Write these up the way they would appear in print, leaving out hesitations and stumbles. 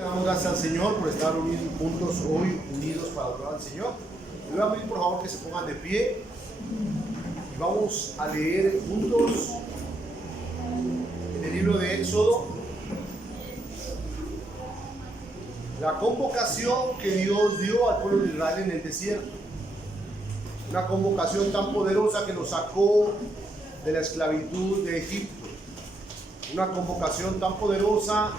Damos gracias al Señor por estar juntos hoy, unidos para adorar al Señor. Le voy a pedir por favor que se pongan de pie y vamos a leer juntos en el libro de Éxodo la convocación que Dios dio al pueblo de Israel en el desierto. Una convocación tan poderosa que nos sacó de la esclavitud de Egipto. Una convocación tan poderosa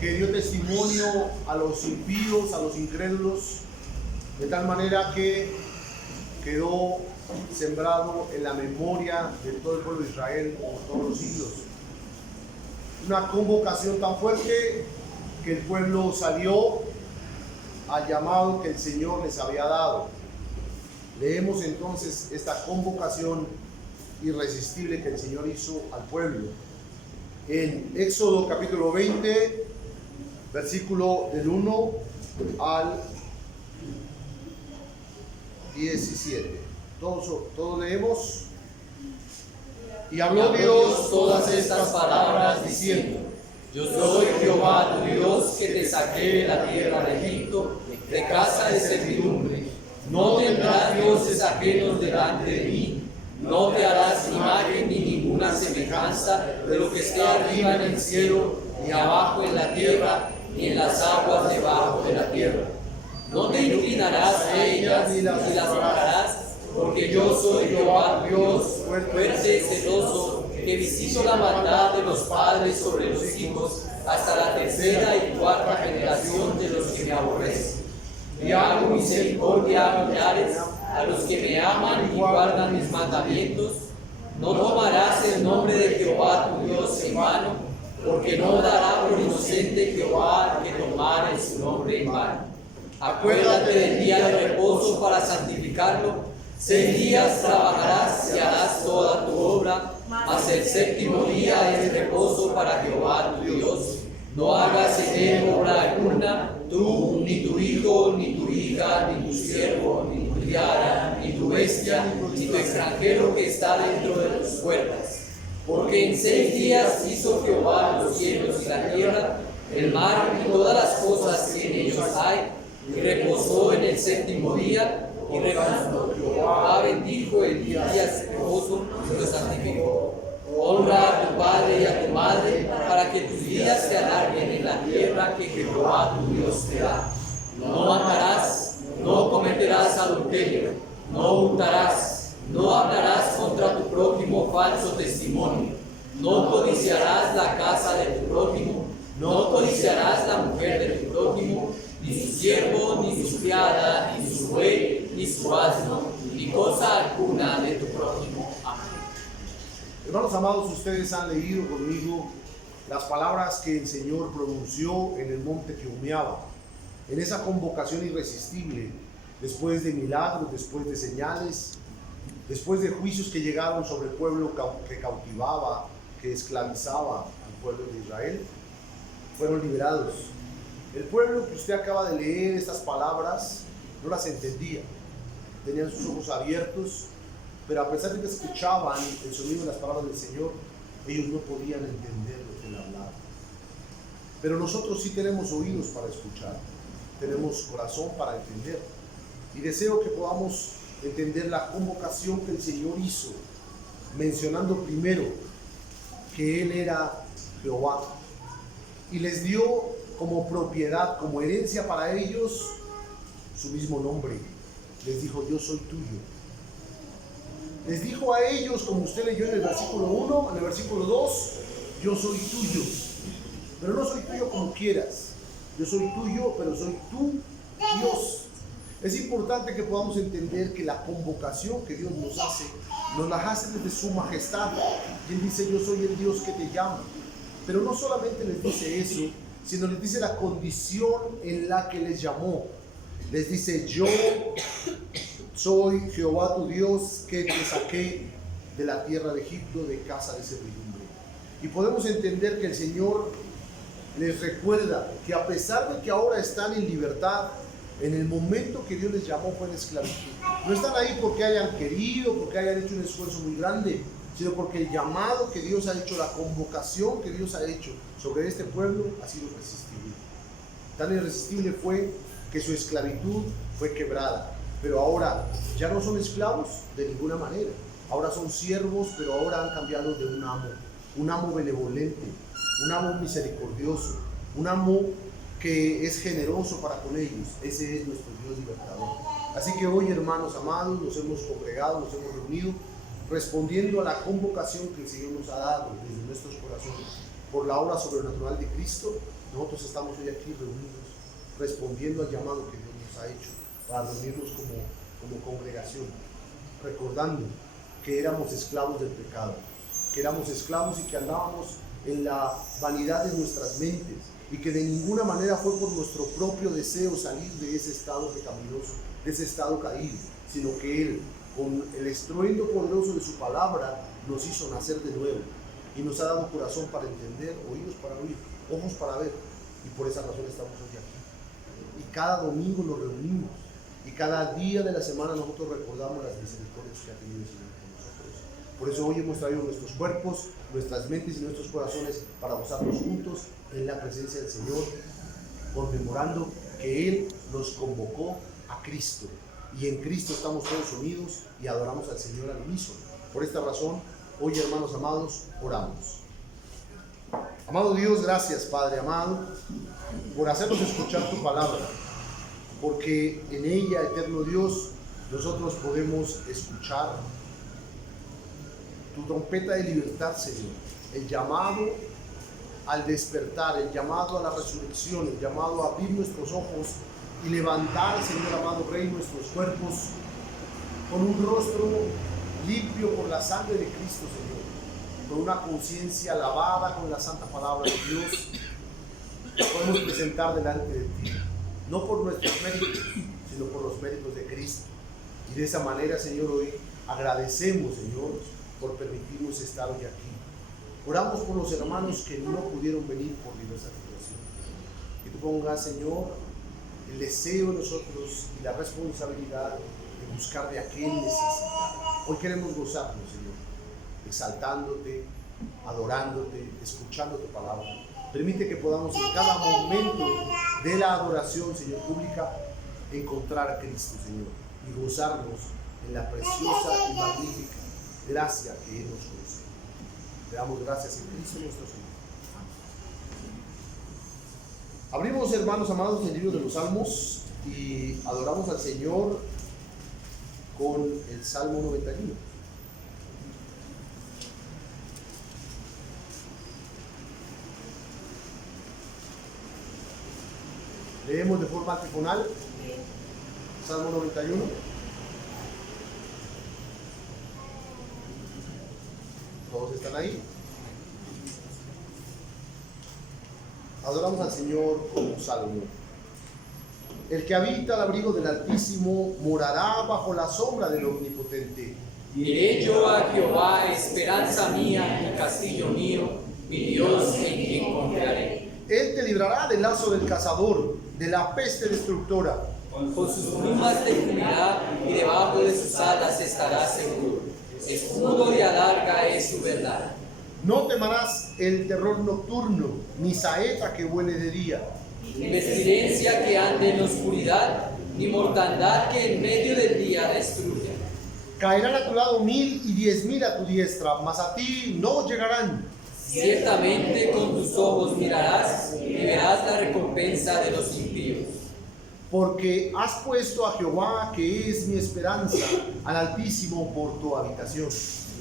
que dio testimonio a los impíos, a los incrédulos, de tal manera que quedó sembrado en la memoria de todo el pueblo de Israel por todos los siglos. Una convocación tan fuerte que el pueblo salió al llamado que el Señor les había dado. Leemos entonces esta convocación irresistible que el Señor hizo al pueblo. En Éxodo capítulo 20, versículo del 1 al 17. Todos leemos. Y habló Dios todas estas palabras diciendo: Yo soy Jehová tu Dios, que te saqué de la tierra de Egipto, de casa de servidumbre. No tendrás dioses ajenos delante de mí. No te harás imagen ni ninguna semejanza de lo que esté arriba en el cielo, ni abajo en la tierra, ni en las aguas debajo de la tierra. No te inclinarás a ellas ni las adorarás, porque yo soy Jehová Dios, fuerte y celoso, que visito la maldad de los padres sobre los hijos, hasta la tercera y cuarta generación de los que me aborrecen. Y hago misericordia a millares, a los que me aman y guardan mis mandamientos. No tomarás el nombre de Jehová tu Dios en vano, porque no dará por inocente Jehová que tomare su nombre en vano. Acuérdate del día de reposo para santificarlo. 6 días trabajarás y harás toda tu obra, mas el séptimo día es reposo para Jehová tu Dios. No hagas en él obra alguna, tú, ni tu hijo, ni tu hija, ni tu siervo, ni tu criada, ni tu bestia, ni tu extranjero que está dentro de tus puertas. Porque en 6 días hizo Jehová los cielos y la tierra, el mar y todas las cosas que en ellos hay, y reposó en el séptimo día, y reposó. Jehová bendijo el día de reposo y lo santificó. Honra a tu padre y a tu madre, para que tus días se alarguen en la tierra que Jehová tu Dios te da. No matarás, no cometerás adulterio, no hurtarás, no hablarás contra tu prójimo falso testimonio, no codiciarás la casa de tu prójimo, no codiciarás la mujer de tu prójimo, ni su siervo, ni su criada, ni su buey, ni su asno, ni cosa alguna de tu prójimo. Amén. Hermanos amados, ustedes han leído conmigo las palabras que el Señor pronunció en el monte que humeaba, en esa convocación irresistible, después de milagros, después de señales, después de juicios que llegaron sobre el pueblo que cautivaba, que esclavizaba al pueblo de Israel, fueron liberados. El pueblo que usted acaba de leer estas palabras no las entendía, tenían sus ojos abiertos, pero a pesar de que escuchaban el sonido de las palabras del Señor, ellos no podían entender lo que Él hablaba. Pero nosotros sí tenemos oídos para escuchar, tenemos corazón para entender, y deseo que podamos entender la convocación que el Señor hizo, mencionando primero que Él era Jehová, y les dio como propiedad, como herencia para ellos, su mismo nombre. Les dijo: yo soy tuyo. Les dijo a ellos, como usted leyó en el versículo 1, en el versículo 2, yo soy tuyo, pero no soy tuyo como quieras. Yo soy tuyo, pero soy tu Dios. Es importante que podamos entender que la convocación que Dios nos la hace desde su majestad. Y Él dice: yo soy el Dios que te llama. Pero no solamente les dice eso, sino les dice la condición en la que les llamó. Les dice: yo soy Jehová tu Dios, que te saqué de la tierra de Egipto, de casa de servidumbre. Y podemos entender que el Señor les recuerda que a pesar de que ahora están en libertad, en el momento que Dios les llamó fue en esclavitud. No están ahí porque hayan querido, porque hayan hecho un esfuerzo muy grande, sino porque el llamado que Dios ha hecho, la convocación que Dios ha hecho sobre este pueblo ha sido irresistible. tan irresistible fue que su esclavitud fue quebrada. Pero ahora ya no son esclavos de ninguna manera. Ahora son siervos, pero ahora han cambiado de un amo benevolente, un amo misericordioso, un amo que es generoso para con ellos. Ese es nuestro Dios libertador. Así que hoy, hermanos amados, nos hemos congregado, nos hemos reunido, respondiendo a la convocación que el Señor nos ha dado desde nuestros corazones por la obra sobrenatural de Cristo. Nosotros estamos hoy aquí reunidos, respondiendo al llamado que Dios nos ha hecho para reunirnos como congregación, recordando que éramos esclavos del pecado, que éramos esclavos y que andábamos en la vanidad de nuestras mentes, y que de ninguna manera fue por nuestro propio deseo salir de ese estado pecaminoso, de ese estado caído, sino que Él, con el estruendo poderoso de su palabra, nos hizo nacer de nuevo y nos ha dado corazón para entender, oídos para oír, ojos para ver, y por esa razón estamos hoy aquí. Y cada domingo nos reunimos, y cada día de la semana nosotros recordamos las misericordias que ha tenido el Señor con nosotros. Por eso hoy hemos traído nuestros cuerpos, nuestras mentes y nuestros corazones para gozarnos juntos en la presencia del Señor, conmemorando que Él nos convocó a Cristo, y en Cristo estamos todos unidos y adoramos al Señor al unísono. Por esta razón, hoy, hermanos amados, oramos. Amado Dios, gracias, Padre amado, por hacernos escuchar tu palabra, porque en ella, eterno Dios, nosotros podemos escuchar tu trompeta de libertad, Señor, el llamado al despertar, el llamado a la resurrección, el llamado a abrir nuestros ojos y levantar, Señor amado Rey, nuestros cuerpos con un rostro limpio por la sangre de Cristo, Señor, con una conciencia lavada con la santa palabra de Dios. Podemos presentar delante de ti, no por nuestros méritos, sino por los méritos de Cristo. Y de esa manera, Señor, hoy agradecemos, Señor, por permitirnos estar hoy aquí. Oramos por los hermanos que no pudieron venir por diversas situaciones. Que tú pongas, Señor, el deseo de nosotros y la responsabilidad de buscar de aquel necesitado. Hoy queremos gozarnos, Señor, exaltándote, adorándote, escuchando tu palabra. Permite que podamos en cada momento de la adoración, Señor, pública, encontrar a Cristo, Señor, y gozarnos en la preciosa y magnífica gracia que Él nos concede. Le damos gracias en Cristo nuestro Señor. Abrimos, hermanos amados, el libro de los Salmos y adoramos al Señor con el Salmo 91. Leemos de forma antifonal, Salmo 91. ¿Todos están ahí? Adoramos al Señor con un salmo. El que habita al abrigo del Altísimo morará bajo la sombra del Omnipotente. Diré yo a Jehová, esperanza mía y castillo mío, mi Dios en quien confiaré. Él te librará del lazo del cazador, de la peste destructora. Con sus plumas te cubrirá y debajo de sus alas estarás seguro. Escudo y adarga es su verdad. No temerás el terror nocturno, ni saeta que vuele de día. Ni pestilencia que ande en la oscuridad, ni mortandad que en medio del día destruya. Caerán a tu lado 1000 y 10.000 a tu diestra, mas a ti no llegarán. Ciertamente con tus ojos mirarás y verás la recompensa de los impíos. Porque has puesto a Jehová, que es mi esperanza, al Altísimo por tu habitación.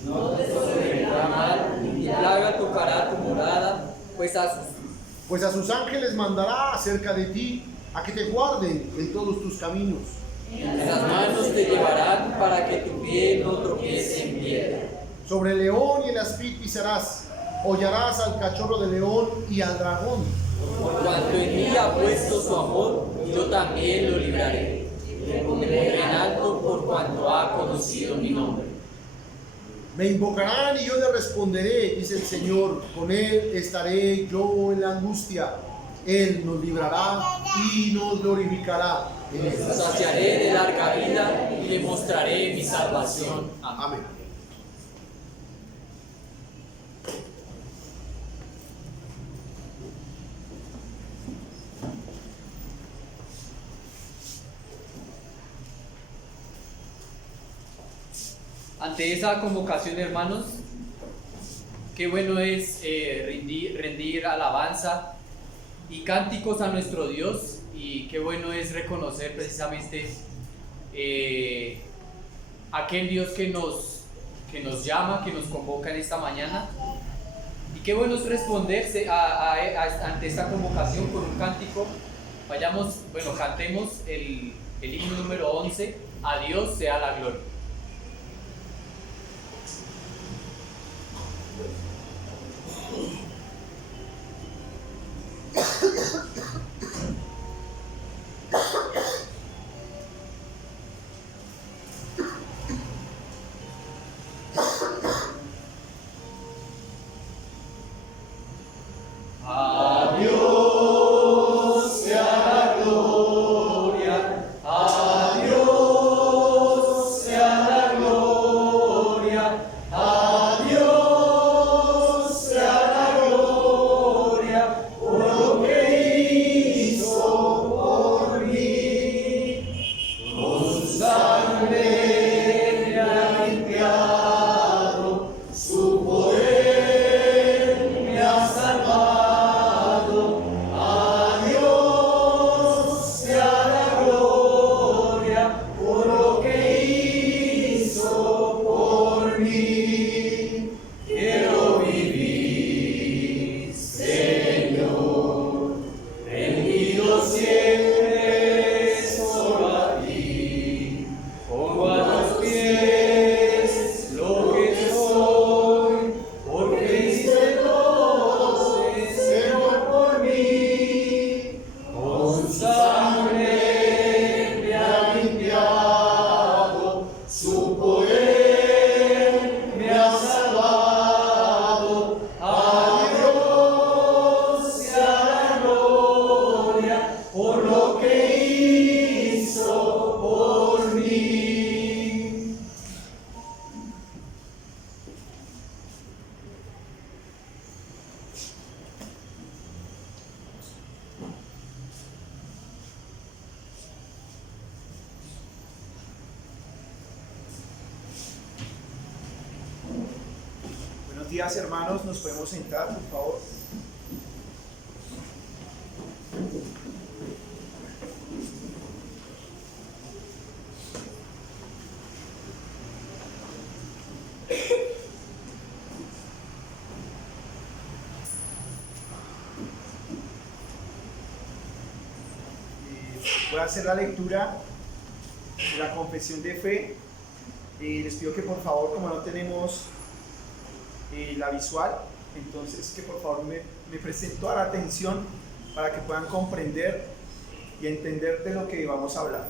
No te sobrevendrá mal, ni plaga tocará tu morada, pues a sus ángeles mandará acerca de ti, a que te guarden en todos tus caminos. En las manos te llevarán para que tu pie no tropiece en piedra. Sobre el león y el aspid pisarás, hollarás al cachorro de león y al dragón. Por cuanto en mí ha puesto su amor, yo también lo libraré. Le pondré en alto por cuanto ha conocido mi nombre. Me invocarán y yo le responderé, dice el Señor. Con Él estaré yo en la angustia. Él nos librará y nos glorificará. Lo saciaré de larga vida y le mostraré mi salvación. Amén. ante esa convocación, hermanos, qué bueno es rendir alabanza y cánticos a nuestro Dios, y qué bueno es reconocer precisamente aquel Dios que nos llama, que nos convoca en esta mañana. Y qué bueno es responderse ante esta convocación con un cántico. Cantemos el himno número 11, a Dios sea la gloria. Buenos días, hermanos, nos podemos sentar, por favor. Voy a hacer la lectura de la confesión de fe. Les pido que por favor, como no tenemos la visual, entonces que por favor me presten toda la atención para que puedan comprender y entender de lo que vamos a hablar.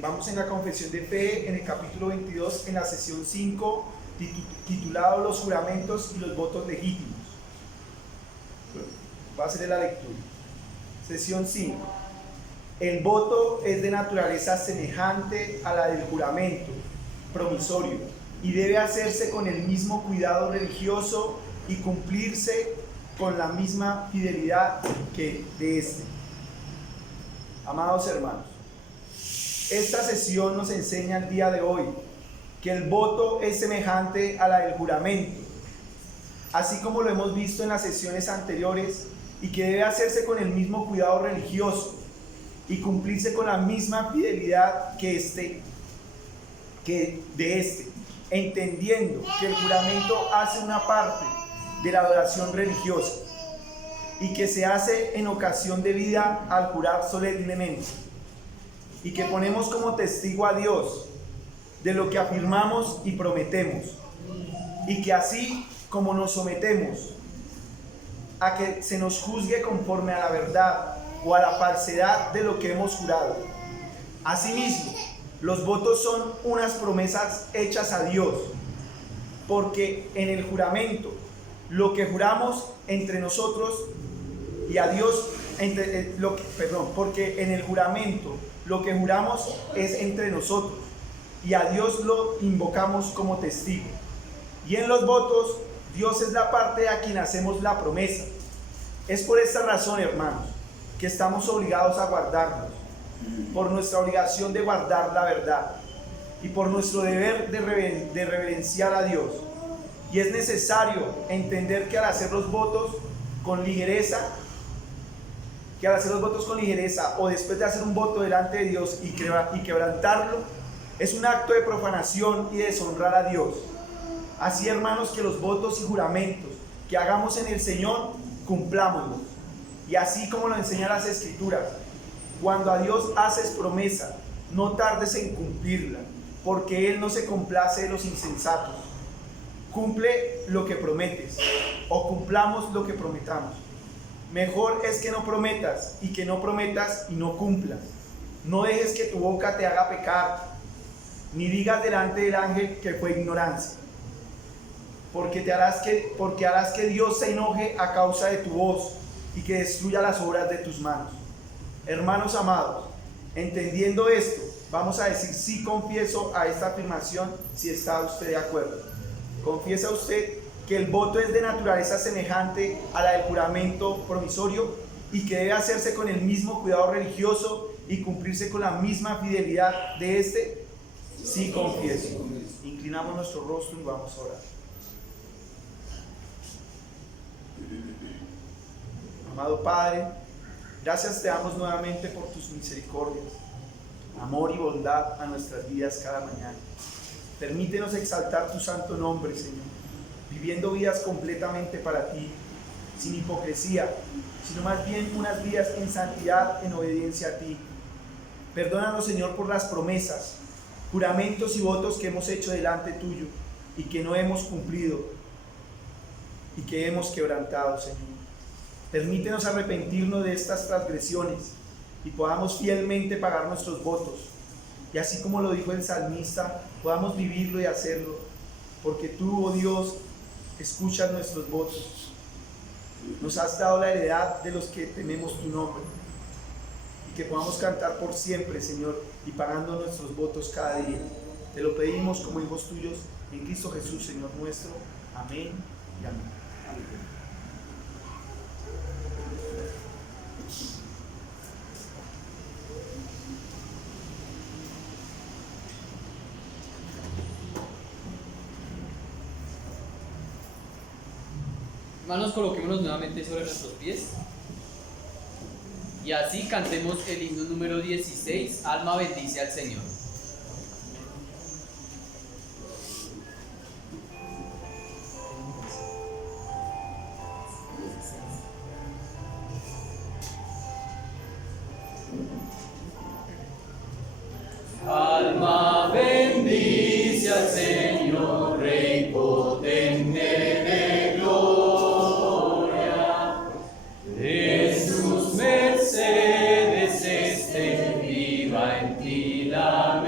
Vamos en la confesión de fe en el capítulo 22, en la sesión 5, titulado Los juramentos y los votos legítimos. Va a ser la lectura. Sesión 5. El voto es de naturaleza semejante a la del juramento promisorio y debe hacerse con el mismo cuidado religioso y cumplirse con la misma fidelidad que de este. Amados hermanos, esta sesión nos enseña el día de hoy que el voto es semejante a la del juramento, así como lo hemos visto en las sesiones anteriores, y que debe hacerse con el mismo cuidado religioso y cumplirse con la misma fidelidad que de este, entendiendo que el juramento hace una parte de la adoración religiosa y que se hace en ocasión de vida al jurar solemnemente, y que ponemos como testigo a Dios de lo que afirmamos y prometemos, y que así como nos sometemos a que se nos juzgue conforme a la verdad o a la falsedad de lo que hemos jurado. Asimismo, los votos son unas promesas hechas a Dios, porque en el juramento lo que juramos entre nosotros y a Dios, porque en el juramento lo que juramos es entre nosotros y a Dios lo invocamos como testigo. Y en los votos, Dios es la parte a quien hacemos la promesa. Es por esta razón, hermanos, que estamos obligados a guardarnos, por nuestra obligación de guardar la verdad. y por nuestro deber de reverenciar a Dios. Y es necesario entender que al hacer los votos con ligereza, o después de hacer un voto delante de Dios y quebrantarlo, es un acto de profanación y de deshonrar a Dios. Así, hermanos, que los votos y juramentos que hagamos en el Señor, cumplámoslos. Y así como lo enseñan las Escrituras, cuando a Dios haces promesa, no tardes en cumplirla, porque Él no se complace de los insensatos. Cumple lo que prometes, o cumplamos lo que prometamos. Mejor es que no prometas y que no prometas y no cumplas. No dejes que tu boca te haga pecar, ni digas delante del ángel que fue ignorancia. Porque harás que Dios se enoje a causa de tu voz y que destruya las obras de tus manos. Hermanos amados, entendiendo esto, vamos a decir sí confieso a esta afirmación si está usted de acuerdo. ¿Confiesa usted que el voto es de naturaleza semejante a la del juramento promisorio y que debe hacerse con el mismo cuidado religioso y cumplirse con la misma fidelidad de este? Sí confieso. Inclinamos nuestro rostro y vamos a orar. Amado Padre, gracias te damos nuevamente por tus misericordias, amor y bondad a nuestras vidas cada mañana. Permítenos exaltar tu santo nombre, Señor, viviendo vidas completamente para ti, sin hipocresía, sino más bien unas vidas en santidad, en obediencia a ti. Perdónanos, Señor, por las promesas, juramentos y votos que hemos hecho delante tuyo y que no hemos cumplido y que hemos quebrantado, Señor. Permítenos arrepentirnos de estas transgresiones y podamos fielmente pagar nuestros votos. Y así como lo dijo el salmista, podamos vivirlo y hacerlo, porque tú, oh Dios, escuchas nuestros votos. Nos has dado la heredad de los que tememos tu nombre, y que podamos cantar por siempre, Señor, y pagando nuestros votos cada día. Te lo pedimos como hijos tuyos, en Cristo Jesús, Señor nuestro. Amén y amén. Hermanos, coloquémonos nuevamente sobre nuestros pies y así cantemos el himno número 16, Alma bendice al Señor. Alma bendice al Señor, Rey potente de gloria, de sus mercedes viva en ti la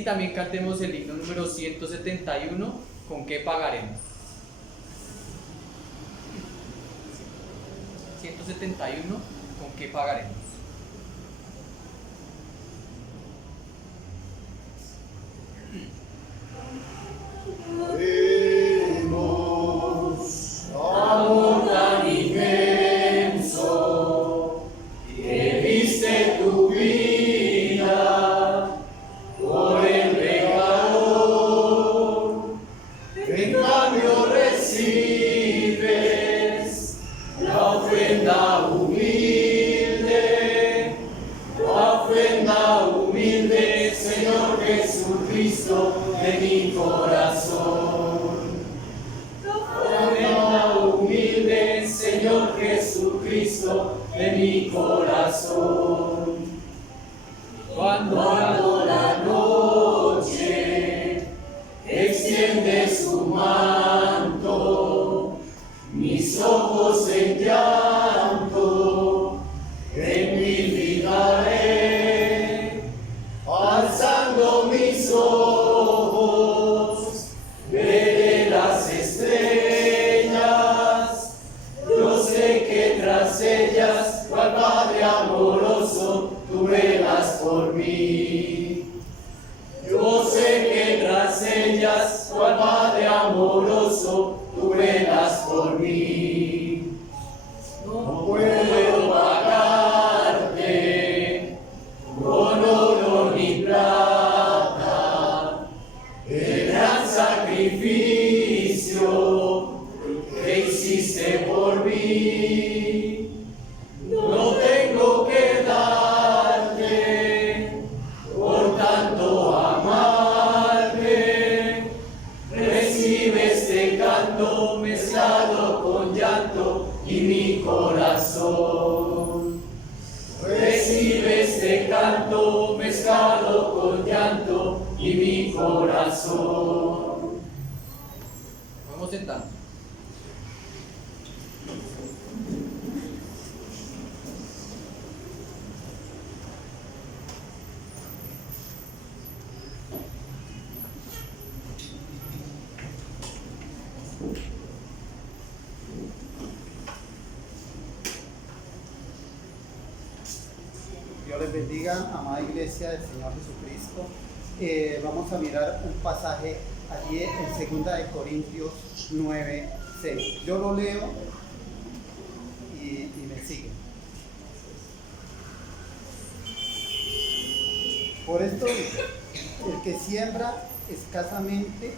así también cantemos el himno número 171, ¿con qué pagaremos? 171, ¿con qué pagaremos? Amor tan inmenso, que diste tu vida por el pecador, en cambio recibes la ofrenda humilde, Señor Jesucristo, de mi corazón. Ofrenda humilde, Señor Jesucristo, de mi corazón. Cuando la noche extiende su manto, mis ojos en llanto envidiaré, alzando mis ojos, veré las estrellas. Yo sé que tras ellas, cual Padre amoroso, tú velas por mí. Yo sé que tras ellas, cual Padre amoroso, tú velas por mí. No puedo pagarte con oro ni plata el gran sacrificio que hiciste por mí. No tengo que darte por tanto amarme. Recibe este canto mezclado con llanto y mi corazón. Recibe este canto mezclado con llanto y mi corazón. Vamos sentando. Dios les bendiga, amada iglesia del Señor Jesucristo. Vamos a mirar un pasaje allí en 2 de Corintios 9, 6. Yo lo leo y me siguen. Por esto, el que siembra escasamente,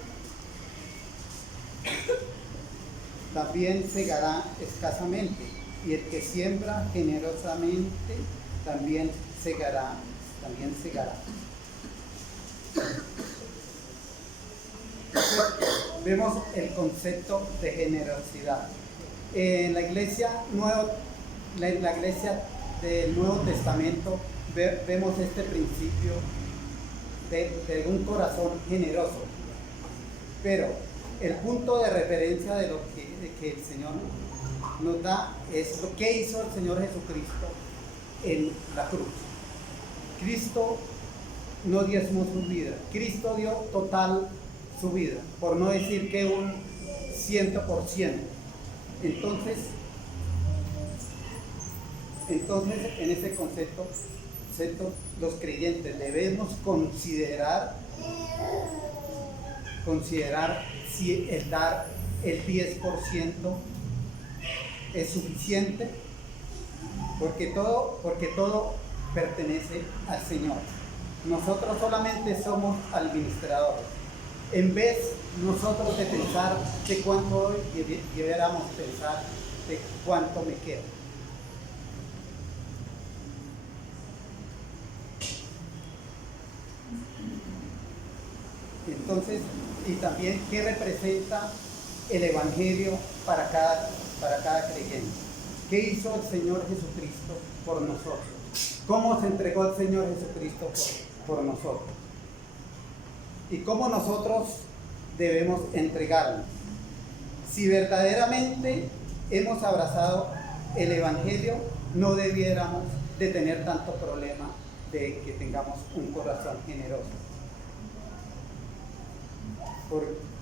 también segará escasamente, y el que siembra generosamente, también segará. Vemos el concepto de generosidad. En la iglesia del Nuevo Testamento vemos este principio de un corazón generoso. Pero el punto de referencia de lo que el Señor nos da es lo que hizo el Señor Jesucristo en la cruz. Cristo no diezmó su vida, Cristo dio total su vida, por no decir que un 100%. Entonces en ese concepto los creyentes debemos considerar si el dar el 10% es suficiente, porque todo pertenece al Señor. Nosotros solamente somos administradores. En vez nosotros de pensar de cuánto doy, debiéramos pensar de cuánto me queda. Entonces, y también qué representa el Evangelio para cada creyente. ¿Qué hizo el Señor Jesucristo por nosotros? ¿Cómo se entregó el Señor Jesucristo por nosotros? ¿Y cómo nosotros debemos entregarnos? Si verdaderamente hemos abrazado el Evangelio, no debiéramos de tener tanto problema de que tengamos un corazón generoso.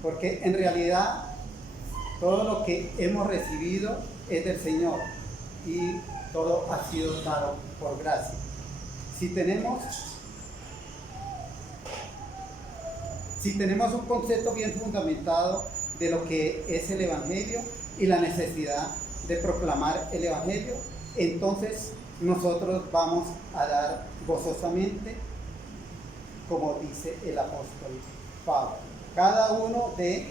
porque en realidad todo lo que hemos recibido es del Señor y todo ha sido dado por gracia. Si tenemos un concepto bien fundamentado de lo que es el Evangelio y la necesidad de proclamar el Evangelio, entonces nosotros vamos a dar gozosamente, como dice el apóstol Pablo. Cada uno dé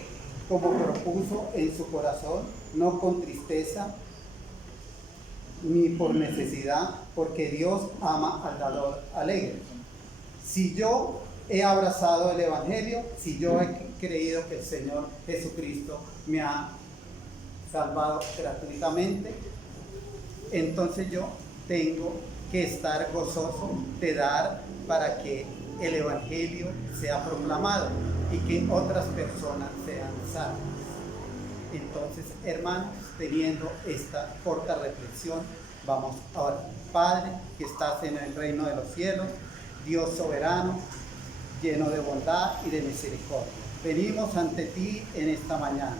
como propuso en su corazón, no con tristeza ni por necesidad, porque Dios ama al dador alegre. Si yo he abrazado el Evangelio, si yo he creído que el Señor Jesucristo me ha salvado gratuitamente, entonces yo tengo que estar gozoso de dar para que el Evangelio sea proclamado y que otras personas sean salvas. Entonces, hermanos, teniendo esta corta reflexión, vamos a orar. Padre, que estás en el reino de los cielos, Dios soberano, lleno de bondad y de misericordia, venimos ante ti en esta mañana.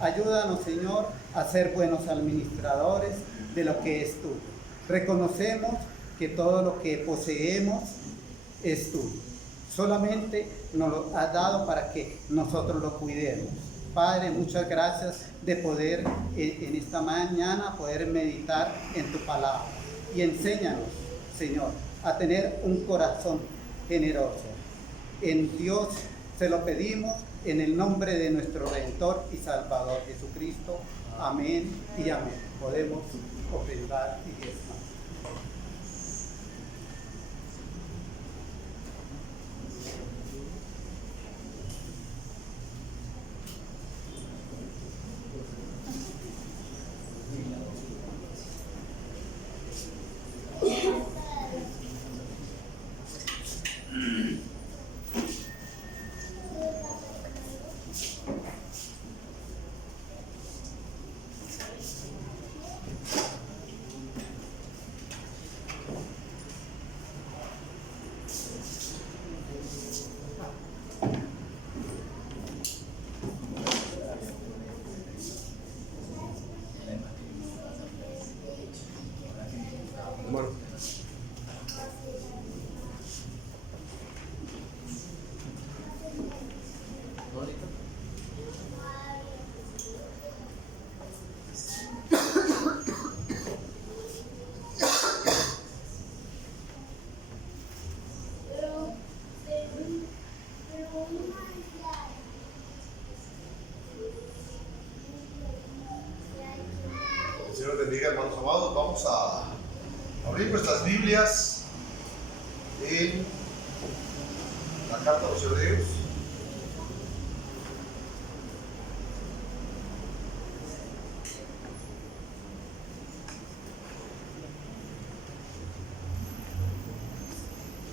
Ayúdanos, Señor, a ser buenos administradores de lo que es tuyo. Reconocemos que todo lo que poseemos es tuyo. Solamente nos lo has dado para que nosotros lo cuidemos. Padre, muchas gracias de poder en esta mañana poder meditar en tu palabra. Y enséñanos, Señor, a tener un corazón generoso. En Dios se lo pedimos en el nombre de nuestro Redentor y Salvador Jesucristo. Amén y amén. Podemos ofrendar y diezmar. Hermano. El Señor bendiga, hermanos amados. Vamos a abrir nuestras Biblias en la carta a los Hebreos.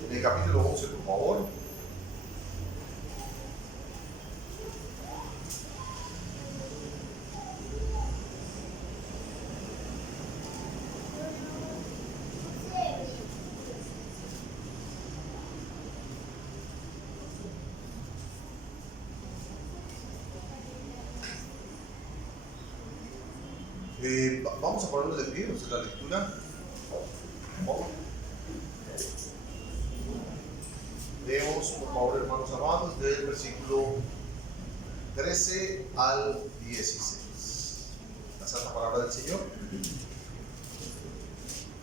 En el capítulo 11, por favor. Vamos a ponernos de pie, vamos a hacer la lectura. Por favor. Leemos, por favor, hermanos amados, del versículo 13 al 16. La santa palabra del Señor.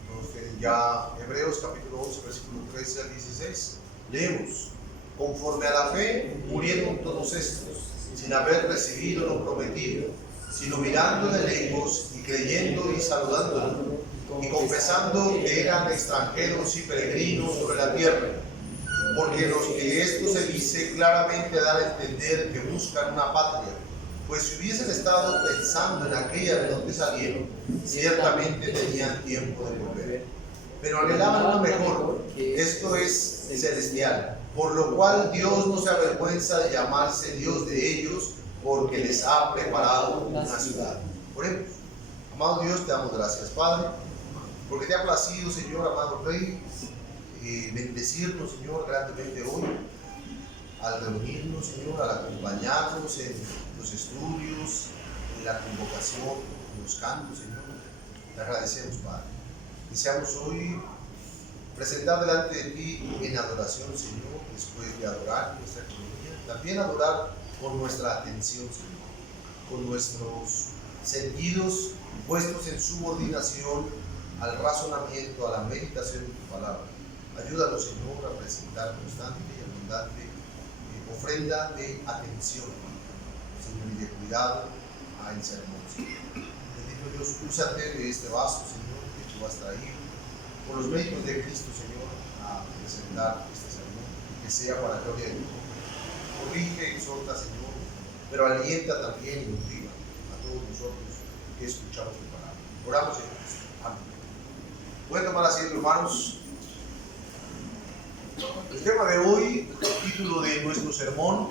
Todos tienen ya Hebreos capítulo 11, versículo 13 al 16. Leemos. Conforme a la fe, murieron todos estos, sin haber recibido lo prometido, sino mirando de lejos y creyendo y saludándolo, y confesando que eran extranjeros y peregrinos sobre la tierra. Porque los que esto se dice claramente dan a entender que buscan una patria, pues si hubiesen estado pensando en aquella de donde salieron, ciertamente tenían tiempo de volver. Pero anhelaban una mejor, esto es celestial, por lo cual Dios no se avergüenza de llamarse Dios de ellos, porque les ha preparado una ciudad. Oremos. Amado Dios, te damos gracias, Padre, porque te ha placido, Señor, amado Rey, bendecirnos, Señor, grandemente hoy. al reunirnos, Señor, al acompañarnos en los estudios, en la convocación, en los cantos, Señor. Te agradecemos, Padre. Deseamos hoy presentar delante de ti en adoración, Señor, después de adorar nuestra economía, también adorar con nuestra atención, Señor, con nuestros sentidos puestos en subordinación al razonamiento, a la meditación de tu palabra. Ayúdanos, Señor, a presentar constante y abundante ofrenda de atención, Señor, y de cuidado al sermón, Señor. Bendito Dios, úsate de este vaso, Señor, que tú has traído, por los méritos de Cristo, Señor, a presentar este sermón, que sea para la gloria de tu nombre. Corrige, exhorta, Señor, pero alienta también y motiva a todos nosotros que escuchamos tu palabra. Oramos en Cristo. Amén. Voy a tomar asiento, hermanos. El tema de hoy, el título de nuestro sermón,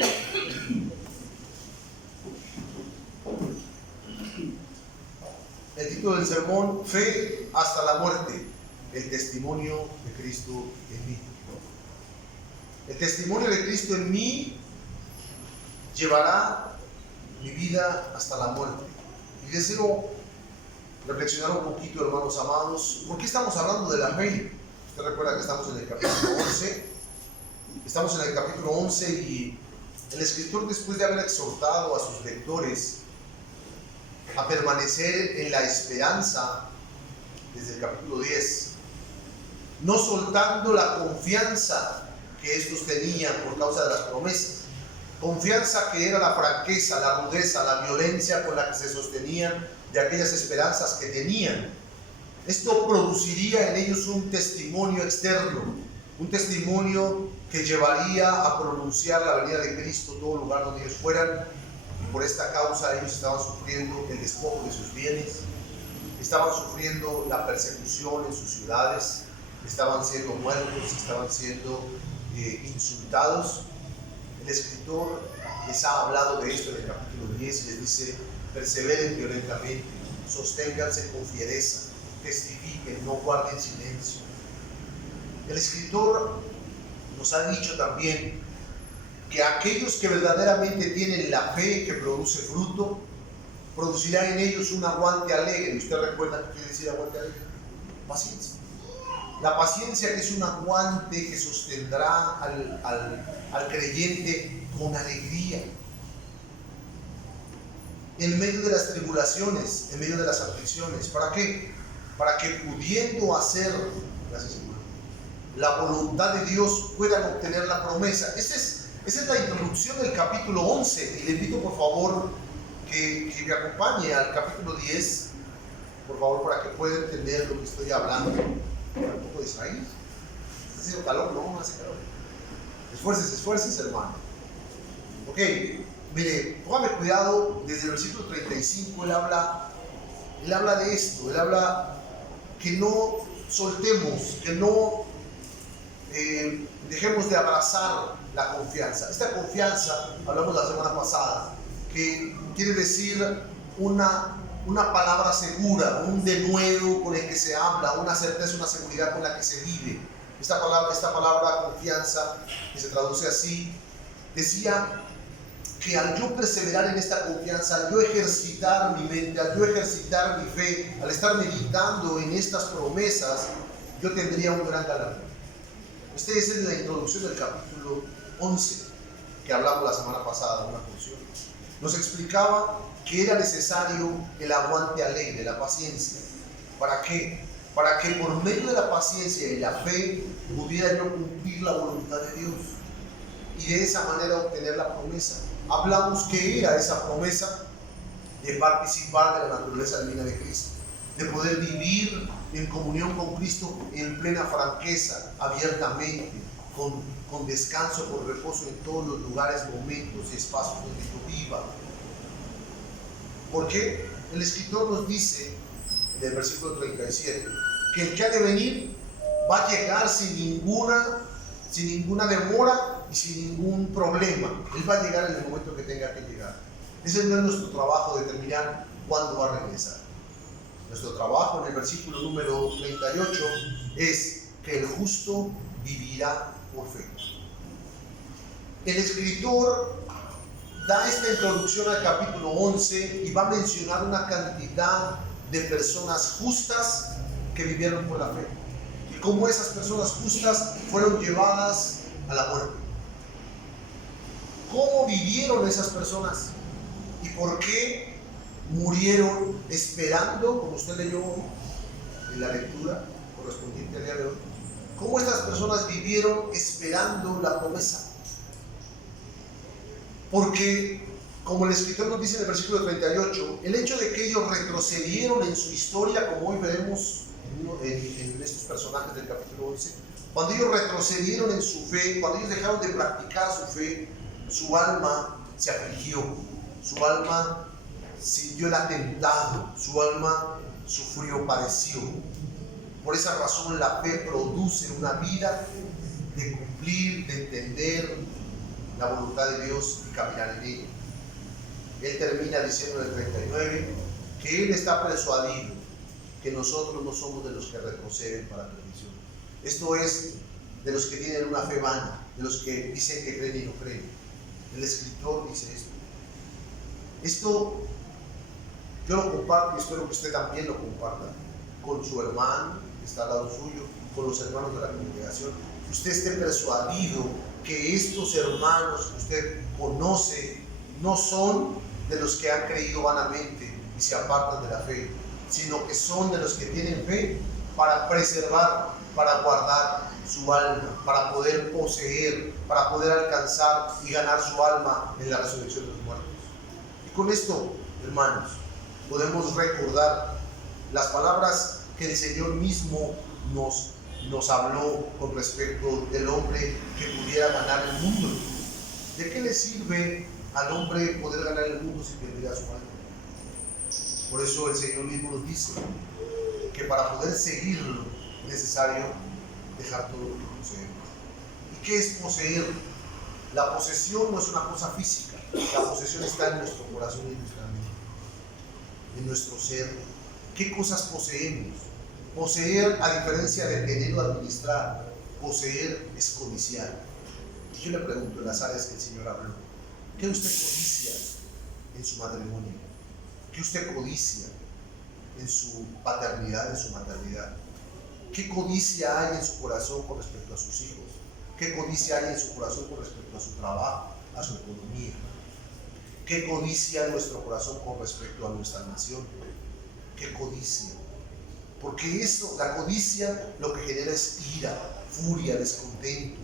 el título del sermón, Fe hasta la muerte, el testimonio de Cristo en mí. El testimonio de Cristo en mí llevará mi vida hasta la muerte. Y deseo reflexionar un poquito, hermanos amados, ¿por qué estamos hablando de la fe? Usted recuerda que estamos en el capítulo 11. Estamos en el capítulo 11 y el escritor, después de haber exhortado a sus lectores a permanecer en la esperanza, desde el capítulo 10, no soltando la confianza que estos tenían por causa de las promesas, confianza que era la franqueza, la rudeza, la violencia con la que se sostenían de aquellas esperanzas que tenían. Esto produciría en ellos un testimonio externo, un testimonio que llevaría a pronunciar la venida de Cristo en todo lugar donde ellos fueran, y por esta causa ellos estaban sufriendo el despojo de sus bienes, estaban sufriendo la persecución en sus ciudades, estaban siendo muertos, estaban siendo insultados. El escritor les ha hablado de esto en el capítulo 10 y les dice: perseveren violentamente, sosténganse con fiereza, testifiquen, no guarden silencio. El escritor nos ha dicho también que aquellos que verdaderamente tienen la fe que produce fruto, producirá en ellos un aguante alegre. ¿Usted recuerda qué quiere decir aguante alegre? Paciencia. La paciencia, que es un aguante que sostendrá al creyente con alegría en medio de las tribulaciones, en medio de las aflicciones. ¿Para qué? Para que, pudiendo hacer, gracias hermano, la voluntad de Dios, puedan obtener la promesa. Esa es la introducción del capítulo 11, y le invito por favor que me acompañe al capítulo 10, por favor, para que pueda entender lo que estoy hablando. Un poco distraído. ¿Está haciendo calor? No, hace calor. Esfuerces, hermano. Ok, mire, póngame cuidado. Desde el versículo 35 él habla de esto. Él habla que no soltemos, que no dejemos de abrazar la confianza. Esta confianza, hablamos la semana pasada, que quiere decir una palabra segura, un denuedo con el que se habla, una certeza, una seguridad con la que se vive. Esta palabra confianza, que se traduce así, decía que al yo perseverar en esta confianza, al yo ejercitar mi mente, al yo ejercitar mi fe, al estar meditando en estas promesas, yo tendría un gran galardón. Esta es la introducción del capítulo 11, que hablamos la semana pasada, una porción. Nos explicaba que era necesario el aguante alegre, la paciencia. ¿Para qué? Para que por medio de la paciencia y la fe pudiera yo cumplir la voluntad de Dios y de esa manera obtener la promesa. Hablamos que era esa promesa de participar de la naturaleza divina de Cristo, de poder vivir en comunión con Cristo en plena franqueza, abiertamente, con descanso, con reposo en todos los lugares, momentos y espacios donde yo viva. Porque el escritor nos dice en el versículo 37 que el que ha de venir va a llegar sin ninguna demora y sin ningún problema. Él va a llegar en el momento que tenga que llegar. Ese no es nuestro trabajo, determinar cuándo va a regresar. Nuestro trabajo, en el versículo número 38, es que el justo vivirá por fe. el escritor da esta introducción al capítulo 11 y va a mencionar una cantidad de personas justas que vivieron por la fe y cómo esas personas justas fueron llevadas a la muerte. ¿Cómo vivieron esas personas? ¿Y por qué murieron esperando, como usted leyó en la lectura correspondiente al día de hoy? ¿Cómo estas personas vivieron esperando la promesa? Porque, como el escritor nos dice en el versículo 38, el hecho de que ellos retrocedieron en su historia, como hoy veremos en estos personajes del capítulo 11, cuando ellos retrocedieron en su fe, cuando ellos dejaron de practicar su fe, su alma se afligió, su alma sintió el atentado, su alma sufrió, padeció. Por esa razón la fe produce una vida de cumplir, de entender la voluntad de Dios y caminar en ella. Él termina diciendo en el 39 que él está persuadido que nosotros no somos de los que retroceden para la perdición. Esto es de los que tienen una fe vana, de los que dicen que creen y no creen. El escritor dice esto. Esto yo lo comparto y espero que usted también lo comparta con su hermano que está al lado suyo, con los hermanos de la congregación. Que usted esté persuadido que estos hermanos que usted conoce no son de los que han creído vanamente y se apartan de la fe, sino que son de los que tienen fe para preservar, para guardar su alma, para poder poseer, para poder alcanzar y ganar su alma en la resurrección de los muertos. Y con esto, hermanos, podemos recordar las palabras que el Señor mismo nos habló con respecto del hombre que pudiera ganar el mundo. ¿De qué le sirve al hombre poder ganar el mundo si perdiera su alma? Por eso el Señor mismo nos dice que para poder seguirlo es necesario dejar todo lo que poseemos. ¿Y qué es poseer? La posesión no es una cosa física, la posesión está en nuestro corazón y en nuestra mente, en nuestro ser. ¿Qué cosas poseemos? Poseer, a diferencia de tener o administrar, poseer es codiciar. Y yo le pregunto en las áreas que el Señor habló, ¿qué usted codicia en su matrimonio? ¿Qué usted codicia en su paternidad, en su maternidad? ¿Qué codicia hay en su corazón con respecto a sus hijos? ¿Qué codicia hay en su corazón con respecto a su trabajo, a su economía? ¿Qué codicia en nuestro corazón con respecto a nuestra nación? ¿Qué codicia? Porque eso, la codicia, lo que genera es ira, furia, descontento,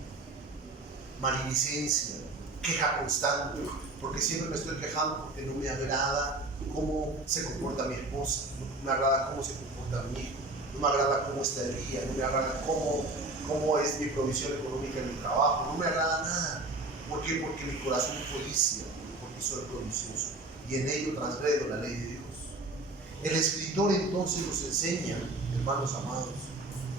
maledicencia, queja constante, porque siempre me estoy quejando porque no me agrada cómo se comporta mi esposa, no me agrada cómo se comporta mi hijo, no me agrada cómo está el día, no me agrada cómo es mi provisión económica en mi trabajo, no me agrada nada. ¿Por qué? Porque mi corazón codicia, porque soy codicioso y en ello transgredo la ley de Dios. El escritor entonces nos enseña, hermanos amados,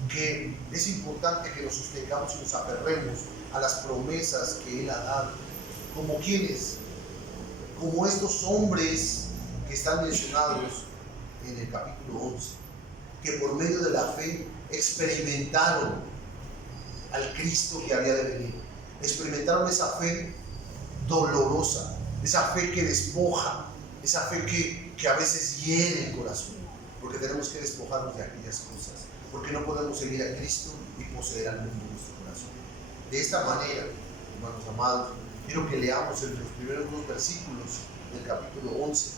que es importante que nos sostengamos y nos aferremos a las promesas que Él ha dado. ¿Como quiénes? Como estos hombres que están mencionados en el capítulo 11, que por medio de la fe experimentaron al Cristo que había de venir. Experimentaron esa fe dolorosa, esa fe que despoja, esa fe que a veces hiere el corazón, porque tenemos que despojarnos de aquellas cosas, porque no podemos seguir a Cristo y poseer al mundo en nuestro corazón. De esta manera, hermanos amados, quiero que leamos en los primeros 2 versículos del capítulo 11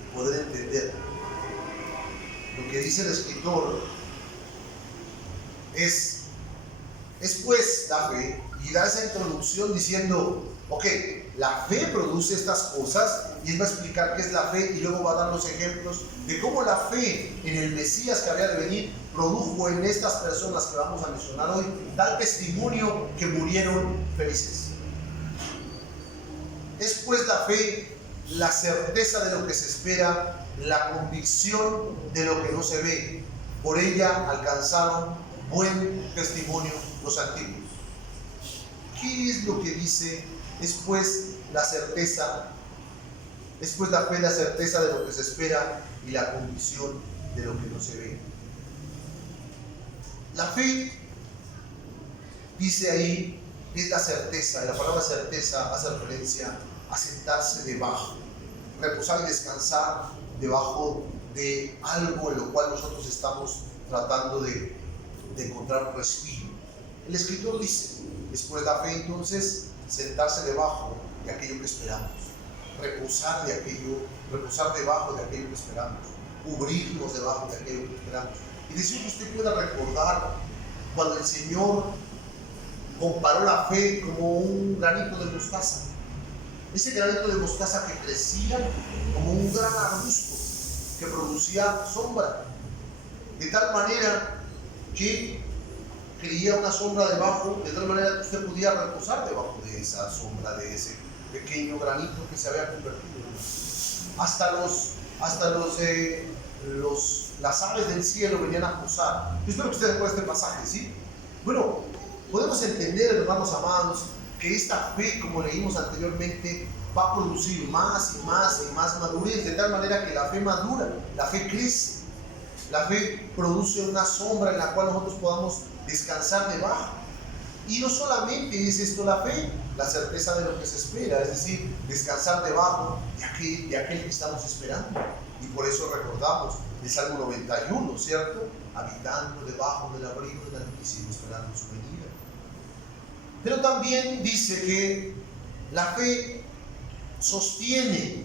y poder entender lo que dice el escritor. Es pues la fe, y da esa introducción diciendo, ok, la fe produce estas cosas, y él va a explicar qué es la fe y luego va a dar los ejemplos de cómo la fe en el Mesías que había de venir produjo en estas personas que vamos a mencionar hoy tal testimonio que murieron felices. Es pues la fe la certeza de lo que se espera, la convicción de lo que no se ve. Por ella alcanzaron buen testimonio los antiguos. ¿Qué es lo que dice? Es pues la certeza, es pues la fe, la certeza de lo que se espera y la convicción de lo que no se ve. La fe, dice ahí, es la certeza, y la palabra certeza hace referencia a sentarse debajo, reposar y descansar debajo de algo en lo cual nosotros estamos tratando de encontrar un respiro. El escritor dice, después de la fe entonces, sentarse debajo de aquello que esperamos, reposar debajo de aquello que esperamos, cubrirnos debajo de aquello que esperamos. Y deseo que usted pueda recordar cuando el Señor comparó la fe como un granito de mostaza. Ese granito de mostaza que crecía como un gran arbusto que producía sombra, de tal manera que creía una sombra debajo, de tal manera que usted podía reposar debajo de esa sombra, de ese pequeño granito que se había convertido en las aves del cielo venían a posar. Yo espero que usted recuerde este pasaje, ¿sí? Bueno, podemos entender, hermanos amados, que esta fe, como leímos anteriormente, va a producir más y más y más madurez, de tal manera que la fe madura, la fe crece, la fe produce una sombra en la cual nosotros podamos descansar debajo. Y no solamente es esto la fe, la certeza de lo que se espera, es decir, descansar debajo de aquel que estamos esperando. Y por eso recordamos el Salmo 91, ¿cierto? Habitando debajo del abrigo del Altísimo, esperando su venida. Pero también dice que la fe sostiene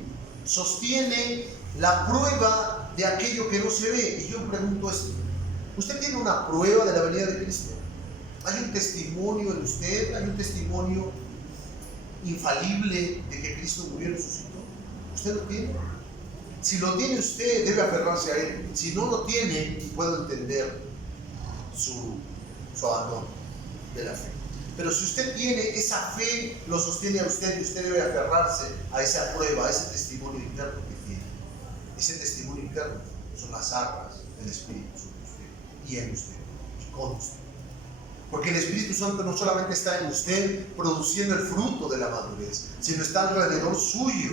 la prueba de aquello que no se ve. Y yo pregunto esto: ¿usted tiene una prueba de la venida de Cristo? ¿Hay un testimonio en usted? ¿Hay un testimonio infalible de que Cristo murió y resucitó? ¿Usted lo tiene? Si lo tiene usted, debe aferrarse a él. Si no lo tiene, puedo entender su abandono de la fe. Pero si usted tiene esa fe, lo sostiene a usted, y usted debe aferrarse a esa prueba, a ese testimonio interno que tiene. Ese testimonio interno son las armas del Espíritu sobre usted y en usted y con usted. Porque el Espíritu Santo no solamente está en usted produciendo el fruto de la madurez, sino está alrededor suyo,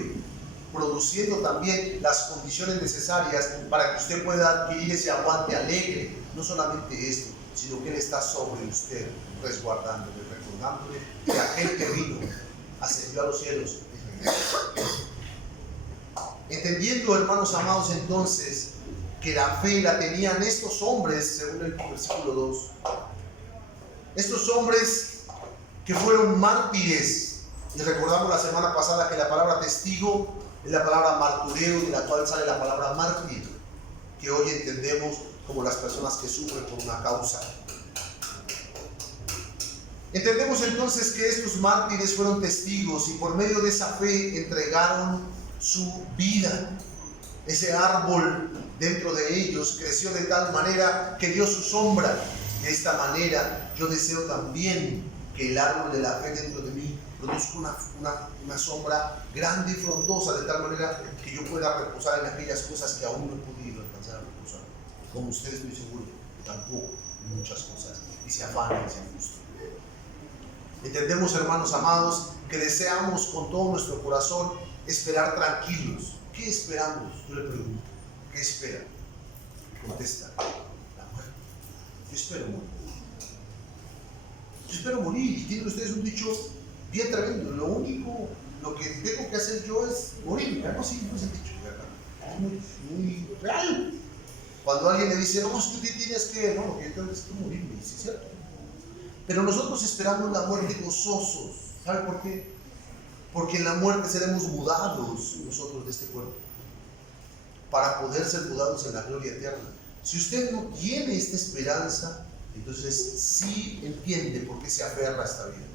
produciendo también las condiciones necesarias para que usted pueda adquirir ese aguante alegre. No solamente esto, sino que Él está sobre usted, resguardándole, recordándole que aquel que vino ascendió a los cielos. Entendiendo, hermanos amados, entonces, que la fe la tenían estos hombres, según el versículo 2, estos hombres que fueron mártires. Y recordamos la semana pasada que la palabra testigo es la palabra martureo, de la cual sale la palabra mártir, que hoy entendemos como las personas que sufren por una causa. Entendemos entonces que estos mártires fueron testigos y por medio de esa fe entregaron su vida. Ese árbol dentro de ellos creció de tal manera que dio su sombra. De esta manera yo deseo también que el árbol de la fe dentro de mí produzca una sombra grande y frondosa, de tal manera que yo pueda reposar en aquellas cosas que aún no he podido alcanzar a reposar. Como ustedes, estoy seguro, tampoco en muchas cosas, y se afanan y se frustran. Entendemos, hermanos amados, que deseamos con todo nuestro corazón esperar tranquilos. ¿Qué esperamos? Yo le pregunto, ¿qué esperan? Contesta, la muerte. Yo espero morir. Yo espero morir. Y tienen ustedes un dicho bien tremendo: lo que tengo que hacer yo es morir. Algo así no es el dicho, ¿verdad? Es muy real. Cuando alguien le dice, no, tú tienes que, no, lo que yo tengo es que morirme, ¿sí es cierto? Pero nosotros esperamos la muerte gozosos. ¿Sabe por qué? Porque en la muerte seremos mudados nosotros de este cuerpo, para poder ser mudados en la gloria eterna. Si usted no tiene esta esperanza, entonces sí entiende por qué se aferra a esta vida.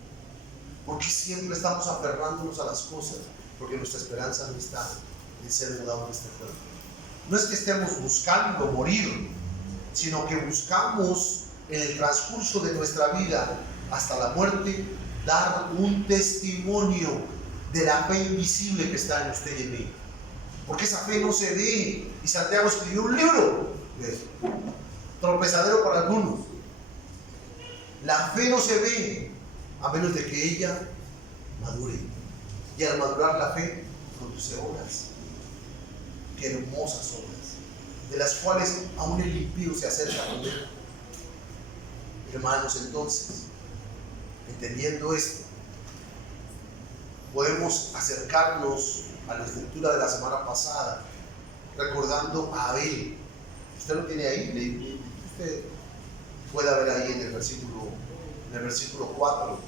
Porque siempre estamos aferrándonos a las cosas, porque nuestra esperanza no está en ser mudados de este cuerpo. No es que estemos buscando morir, sino que buscamos en el transcurso de nuestra vida hasta la muerte dar un testimonio de la fe invisible que está en usted y en mí. Porque esa fe no se ve. Y Santiago escribió un libro de eso. Tropezadero para algunos. La fe no se ve a menos de que ella madure. Y al madurar la fe produce obras. Qué hermosas obras, de las cuales aún el impío se acerca a poder. Hermanos, entonces, Entendiendo esto, podemos acercarnos a la escritura de la semana pasada, recordando a Abel. Usted lo tiene ahí, usted puede ver ahí en el versículo 4,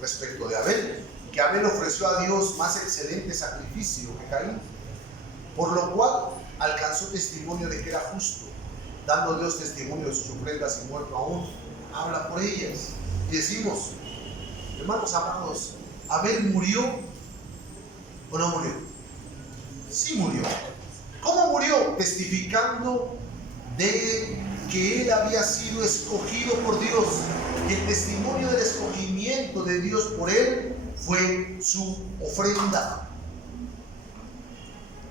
respecto de Abel, que Abel ofreció a Dios más excelente sacrificio que Caín, por lo cual alcanzó testimonio de que era justo, dando Dios testimonio de sus ofrendas y muerto aún habla por ellas. Y decimos, hermanos amados, ¿Abel murió o no murió? Sí murió. ¿Cómo murió? Testificando de que él había sido escogido por Dios. Y el testimonio del escogimiento de Dios por él fue su ofrenda.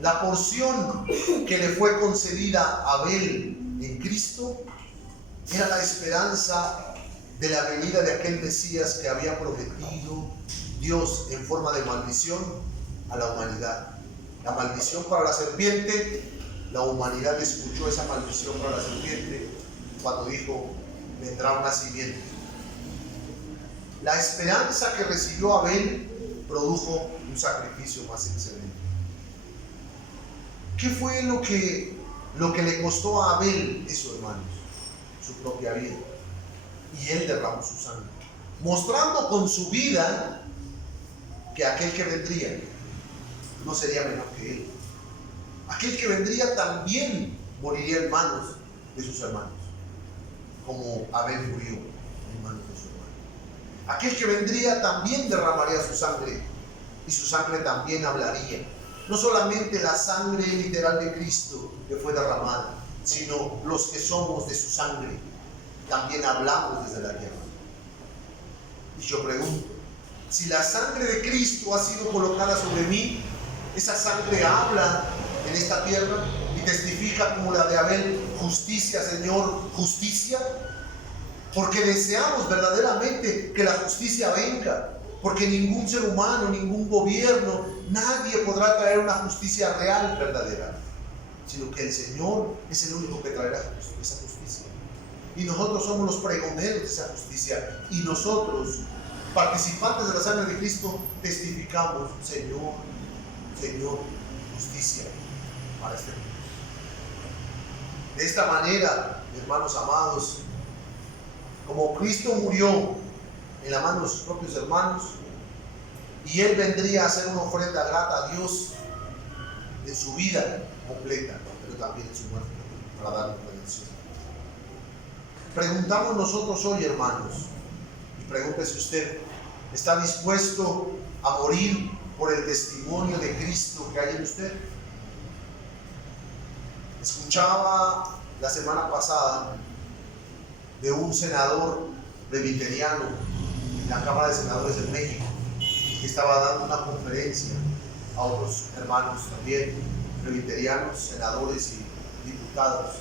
La porción que le fue concedida a Abel en Cristo era la esperanza de la venida de aquel Mesías que había prometido Dios en forma de maldición a la humanidad. La maldición para la serpiente, la humanidad escuchó esa maldición para la serpiente cuando dijo, vendrá una simiente. La esperanza que recibió Abel produjo un sacrificio más excelente. ¿Qué fue lo que le costó a Abel eso, hermanos? Su propia vida. Y él derramó su sangre, mostrando con su vida que aquel que vendría no sería menor que él. Aquel que vendría también moriría en manos de sus hermanos, como Abel murió en manos de su hermano. Aquel que vendría también derramaría su sangre, y su sangre también hablaría. No solamente la sangre literal de Cristo que fue derramada, sino los que somos de su sangre también hablamos desde la tierra. Y yo pregunto, si la sangre de Cristo ha sido colocada sobre mí, esa sangre habla en esta tierra y testifica como la de Abel, justicia, Señor, justicia, porque deseamos verdaderamente que la justicia venga, porque ningún ser humano, ningún gobierno, nadie podrá traer una justicia real, verdadera, sino que el Señor es el único que traerá esa justicia. Y nosotros somos los pregoneros de esa justicia, y nosotros, participantes de la sangre de Cristo, testificamos, Señor, Señor, justicia para este mundo. De esta manera, hermanos amados, como Cristo murió en la mano de sus propios hermanos, y Él vendría a hacer una ofrenda grata a Dios en su vida completa, pero también en su muerte, para darle redención. Preguntamos nosotros hoy, hermanos, y pregúntese usted, ¿está dispuesto a morir por el testimonio de Cristo que hay en usted? Escuchaba la semana pasada de un senador presbiteriano en la Cámara de Senadores de México, que estaba dando una conferencia a otros hermanos también, presbiterianos, senadores y diputados.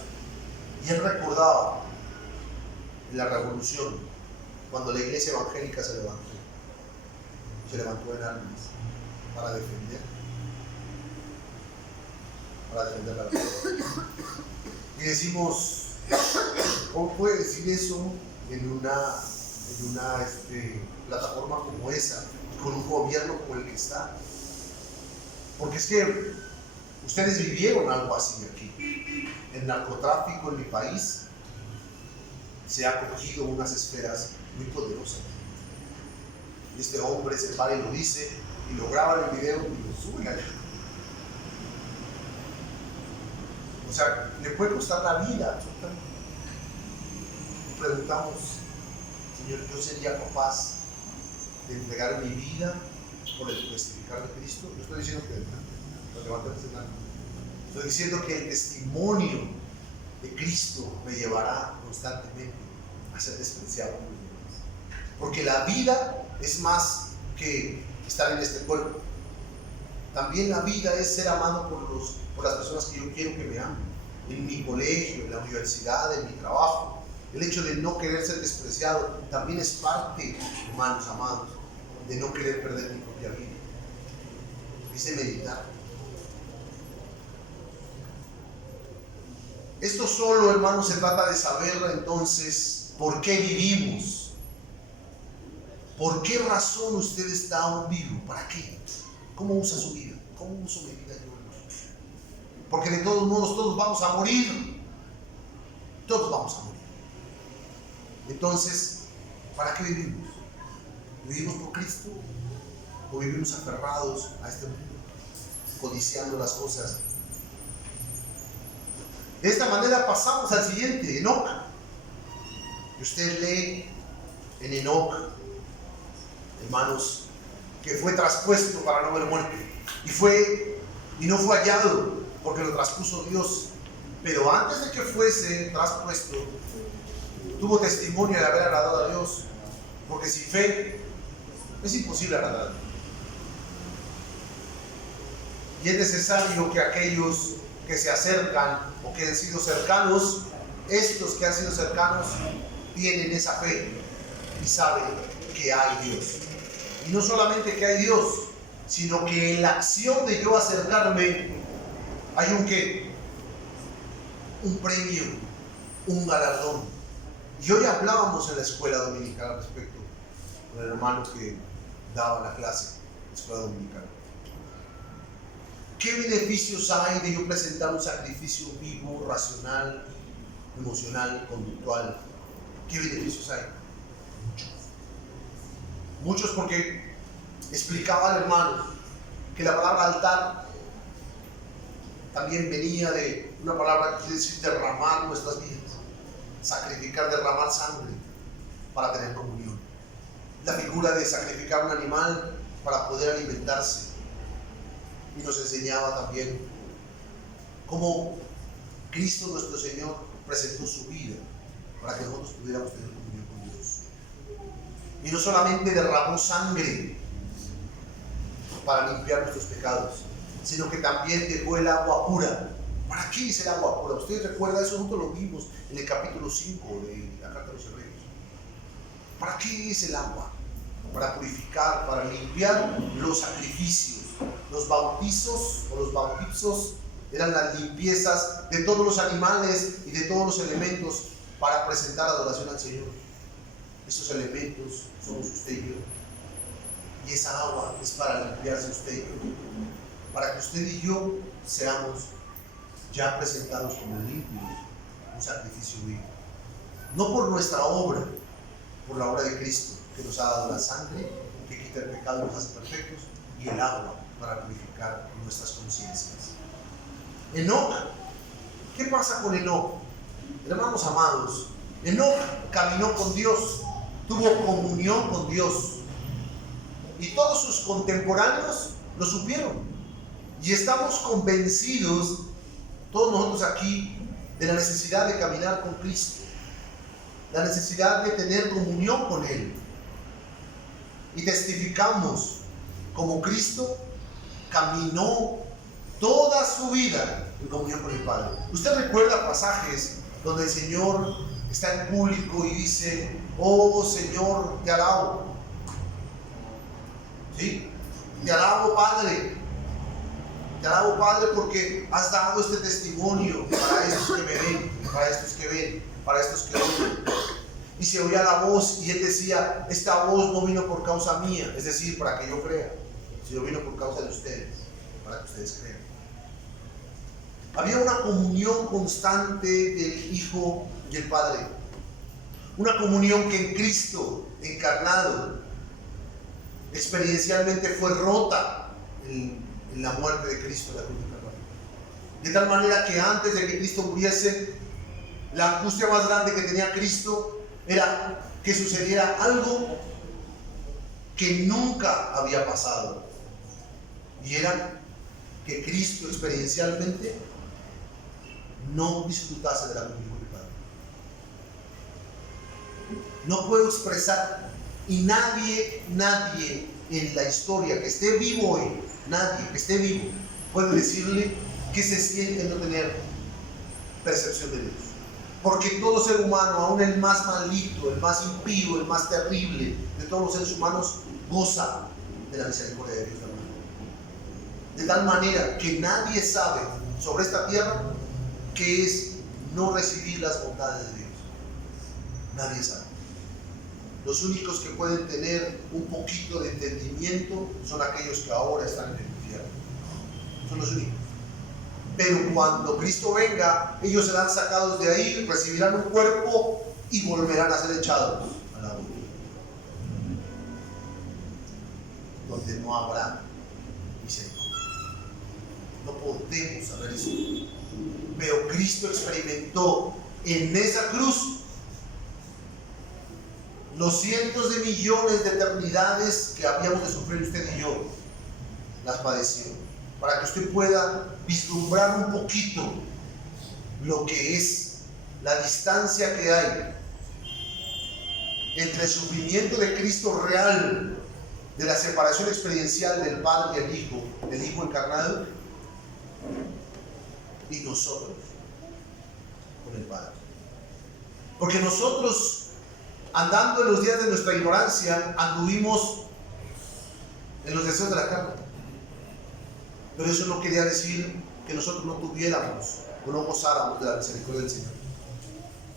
Y él recordaba la revolución, cuando la iglesia evangélica se levantó en armas para defender la verdad. Y decimos, ¿cómo puede decir eso en una plataforma como esa, con un gobierno como el que está? Porque es que ustedes vivieron algo así aquí. El narcotráfico en mi país se ha cogido unas esferas muy poderosas. Y este hombre se para y lo dice, y lo graba en el video y lo sube allá. O sea, le puede costar la vida absolutamente. Y preguntamos, Señor, ¿yo sería capaz de entregar mi vida por el testificar de Cristo? No estoy diciendo que levantemos el mano. Estoy diciendo que el testimonio de Cristo me llevará constantemente a ser despreciado por los demás. Porque la vida es más que estar en este cuerpo. También la vida es ser amado por las personas que yo quiero que me amen. En mi colegio, en la universidad, en mi trabajo. El hecho de no querer ser despreciado también es parte, hermanos amados, de no querer perder mi propia vida. Dice meditar. Esto solo, hermanos, se trata de saber entonces por qué vivimos. ¿Por qué razón usted está aún vivo? ¿Para qué? ¿Cómo usa su vida? ¿Cómo uso mi vida yo? Porque de todos modos todos vamos a morir. Todos vamos a morir. Entonces, ¿para qué vivimos? ¿Vivimos por Cristo? ¿O vivimos aferrados a este mundo, codiciando las cosas? De esta manera pasamos al siguiente, Enoc. Y usted lee en Enoc, hermanos, que fue traspuesto para no ver muerte. Y no fue hallado, porque lo traspuso Dios. Pero antes de que fuese traspuesto, tuvo testimonio de haber agradado a Dios. Porque sin fe es imposible agradar a Dios. Y es necesario que aquellos que se acercan o que han sido cercanos, estos que han sido cercanos, tienen esa fe y saben que hay Dios. Y no solamente que hay Dios, sino que en la acción de yo acercarme hay un premio, un galardón. Y hoy hablábamos en la escuela dominical al respecto, con el hermano que daba la clase, la escuela dominical. ¿Qué beneficios hay de yo presentar un sacrificio vivo, racional, emocional, conductual? ¿Qué beneficios hay? Muchos. Muchos, porque explicaba al hermano que la palabra altar también venía de una palabra que quiere decir derramar nuestras vidas, sacrificar, derramar sangre para tener comunión. La figura de sacrificar un animal para poder alimentarse. Y nos enseñaba también cómo Cristo nuestro Señor presentó su vida para que nosotros pudiéramos tener comunión con Dios. Y no solamente derramó sangre para limpiar nuestros pecados, sino que también dejó el agua pura. ¿Para qué es el agua pura? Ustedes recuerdan eso, nosotros lo vimos en el capítulo 5 de la Carta de los Hebreos. ¿Para qué es el agua? Para purificar, para limpiar los sacrificios. Los bautizos o los bautizos eran las limpiezas de todos los animales y de todos los elementos para presentar adoración al Señor. Esos elementos somos usted y yo. Y esa agua es para limpiarse usted y yo. Para que usted y yo seamos ya presentados como limpios, un sacrificio vivo. No por nuestra obra, por la obra de Cristo, que nos ha dado la sangre, que quita el pecado y nos hace perfectos, y el agua para purificar nuestras conciencias. Enoc, ¿qué pasa con Enoc? Hermanos amados, Enoc caminó con Dios, tuvo comunión con Dios, y todos sus contemporáneos lo supieron. Y estamos convencidos, todos nosotros aquí, de la necesidad de caminar con Cristo, la necesidad de tener comunión con Él. Y testificamos como Cristo caminó toda su vida en comunión con el Padre. Usted recuerda pasajes donde el Señor está en público y dice: oh Señor, te alabo. ¿Sí? Te alabo, Padre. Te alabo, Padre, porque has dado este testimonio para estos que me ven, para estos que ven, para estos que oyen. Y se oía la voz y Él decía: esta voz no vino por causa mía, es decir, para que yo crea, sino vino por causa de ustedes, para que ustedes crean. Había una comunión constante del Hijo y el Padre. Una comunión que en Cristo encarnado experiencialmente fue rota en la muerte de Cristo en la cruz de Calvario. De tal manera que antes de que Cristo muriese, la angustia más grande que tenía Cristo era que sucediera algo que nunca había pasado. Y era que Cristo experiencialmente no disfrutase de la comunión con el Padre. No puedo expresar, y nadie en la historia que esté vivo hoy, nadie que esté vivo puede decirle qué se siente no tener percepción de Dios. Porque todo ser humano, aún el más maldito, el más impío, el más terrible de todos los seres humanos, goza de la misericordia de Dios también. De tal manera que nadie sabe sobre esta tierra qué es no recibir las bondades de Dios. Nadie sabe. los únicos que pueden tener un poquito de entendimiento son aquellos que ahora están en el infierno. Son los únicos. Pero cuando Cristo venga, ellos serán sacados de ahí, recibirán un cuerpo y volverán a ser echados a la hoguera, donde no habrá misericordia. No podemos saber eso. Pero Cristo experimentó en esa cruz los cientos de millones de eternidades que habíamos de sufrir usted y yo. Las padeció, para que usted pueda vislumbrar un poquito lo que es la distancia que hay entre el sufrimiento de Cristo real, de la separación experiencial del Padre y el Hijo encarnado, y nosotros con el Padre. Porque nosotros, andando en los días de nuestra ignorancia, anduvimos en los deseos de la carne. Pero eso no quería decir que nosotros no tuviéramos o no gozáramos de la misericordia del Señor.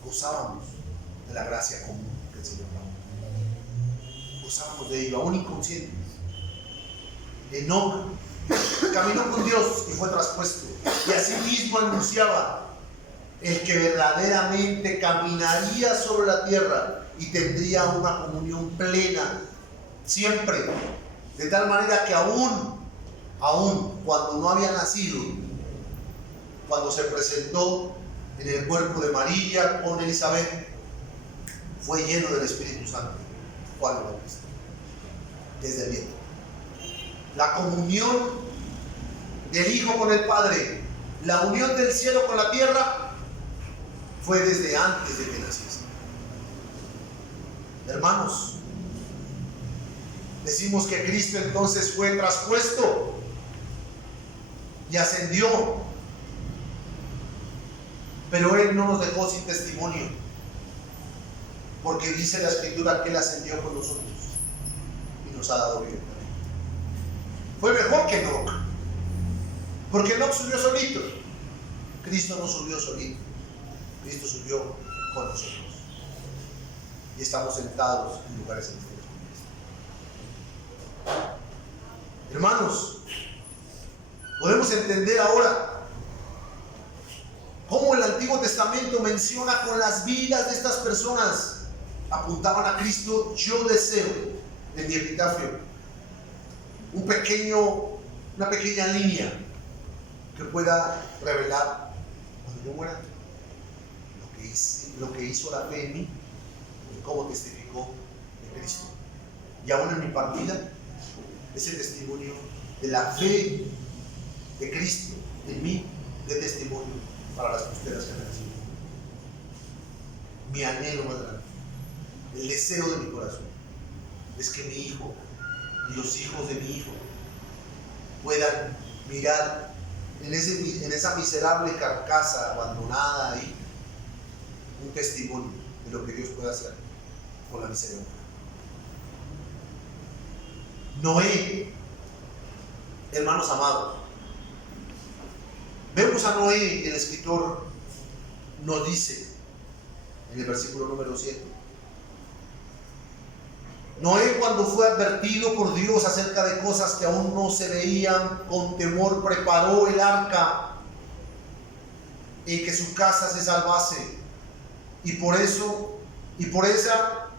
Gozábamos de la gracia común que el Señor da. Gozábamos de ello, aún inconscientes. Enoc caminó con Dios y fue traspuesto. Y así mismo anunciaba el que verdaderamente caminaría sobre la tierra y tendría una comunión plena siempre, de tal manera que aún cuando no había nacido, cuando se presentó en el cuerpo de María con Elizabeth, fue lleno del Espíritu Santo. Juan el Bautista, desde el vientre. La comunión del Hijo con el Padre, la unión del cielo con la tierra, fue desde antes de que naciese. Hermanos, decimos que Cristo entonces fue traspuesto y ascendió, pero Él no nos dejó sin testimonio, porque dice la Escritura que Él ascendió con nosotros y nos ha dado vida. Fue mejor que Enoc, porque Enoc subió solito. Cristo no subió solito, Cristo subió con nosotros y estamos sentados en lugares celestiales con Cristo. Hermanos, podemos entender ahora cómo el Antiguo Testamento menciona con las vidas de estas personas apuntaban a Cristo. Yo deseo en mi epitafio una pequeña línea que pueda revelar cuando yo muera lo que hizo la fe en mí y cómo testificó de Cristo. Y aún en mi partida, ese testimonio de la fe de Cristo en mí, de testimonio para las posteras generaciones. Mi anhelo más grande, el deseo de mi corazón, es que mi hijo y los hijos de mi hijo puedan mirar en esa miserable carcasa abandonada ahí un testimonio de lo que Dios puede hacer con la miseria humana. Noé, hermanos amados, vemos a Noé y el escritor nos dice en el versículo número 7: Noé, cuando fue advertido por Dios acerca de cosas que aún no se veían, con temor preparó el arca en que su casa se salvase, y por esa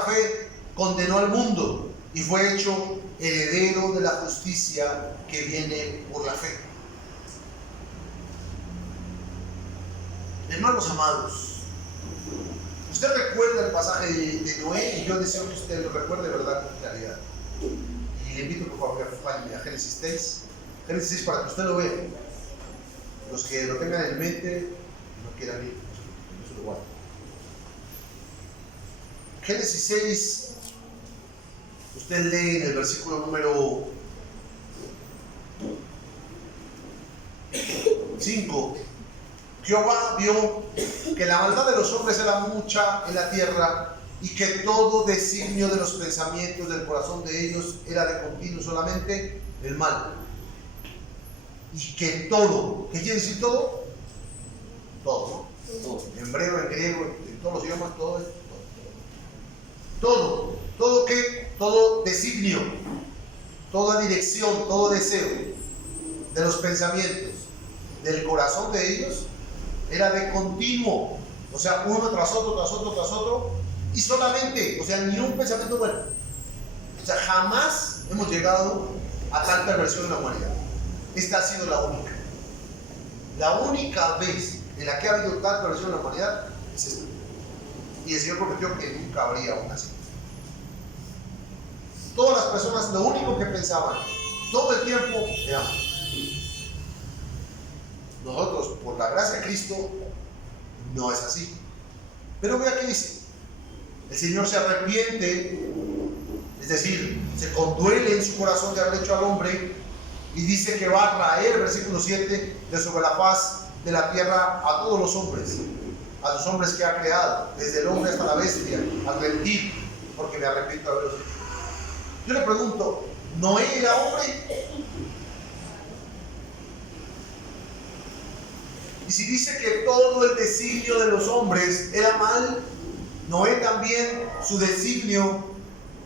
fe condenó al mundo y fue hecho heredero de la justicia que viene por la fe. Hermanos amados, usted recuerda el pasaje de Noé, y yo deseo que usted lo recuerde, ¿verdad?, con claridad. Y le invito por favor que acompañe a Génesis 6. Génesis 6 para que usted lo vea. Los que lo tengan en mente y no quieran ir, no se lo guarden. Génesis 6, usted lee en el versículo número 5. Jehová vio que la maldad de los hombres era mucha en la tierra, y que todo designio de los pensamientos del corazón de ellos era de continuo solamente el mal. Y que todo, ¿qué quiere decir todo? Todo, ¿no? En hebreo, en griego, en todos los idiomas, todo es todo. Todo que, todo designio, toda dirección, todo deseo de los pensamientos del corazón de ellos era de continuo, o sea, uno tras otro, tras otro, tras otro, y solamente, o sea, ni un pensamiento bueno. O sea, jamás hemos llegado a tal perversión en la humanidad. Esta ha sido la única. La única vez en la que ha habido tal perversión en la humanidad es esta. Y el Señor prometió que nunca habría una así. Todas las personas lo único que pensaban todo el tiempo era amor. Nosotros, por la gracia de Cristo, no es así. Pero vea qué dice. El Señor se arrepiente, es decir, se conduele en su corazón de haber hecho al hombre, y dice que va a traer, versículo 7, de sobre la faz de la tierra a todos los hombres, a los hombres que ha creado, desde el hombre hasta la bestia, al reptil, porque me arrepiento de haberlos hecho. Yo le pregunto, ¿Noé era hombre? Y si dice que todo el designio de los hombres era mal, ¿Noé también su designio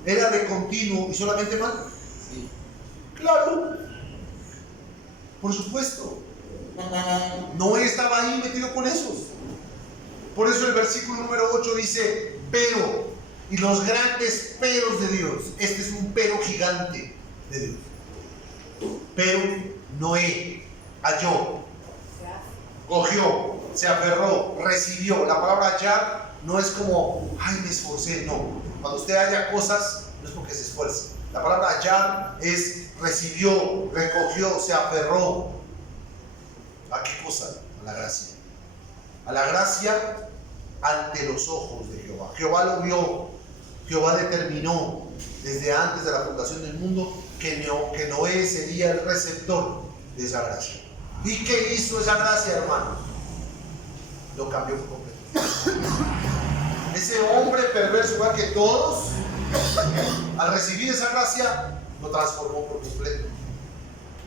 era de continuo y solamente mal? Sí. Claro, por supuesto. Noé estaba ahí metido con esos. Por eso el versículo número 8 dice, pero, y los grandes peros de Dios. Este es un pero gigante de Dios. Pero Noé halló, cogió, se aferró, recibió. La palabra hallar no es como, ay, me esforcé, no. Cuando usted halla cosas, no es porque se esfuerce. La palabra hallar es recibió, recogió, se aferró. ¿A qué cosa? A la gracia. A la gracia ante los ojos de Jehová. Jehová lo vio. Jehová determinó desde antes de la fundación del mundo que Noé sería el receptor de esa gracia. ¿Y qué hizo esa gracia, hermano? Lo cambió por completo. Ese hombre perverso, igual que todos, al recibir esa gracia, lo transformó por completo.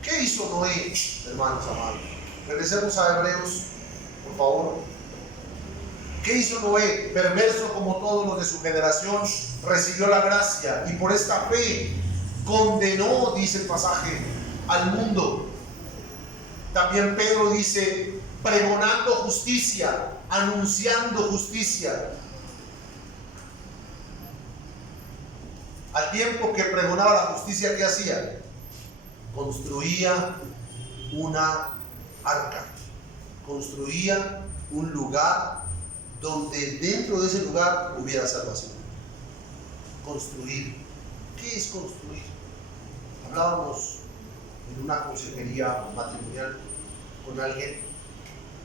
¿Qué hizo Noé, hermanos amados? Regresemos a Hebreos, por favor. ¿Qué hizo Noé? Perverso como todos los de su generación, recibió la gracia y por esta fe condenó, dice el pasaje, al mundo. También Pedro dice, pregonando justicia, anunciando justicia. Al tiempo que pregonaba la justicia, ¿qué hacía? Construía una arca, construía un lugar donde dentro de ese lugar hubiera salvación. Construir. ¿Qué es construir? Hablábamos en una consejería matrimonial con alguien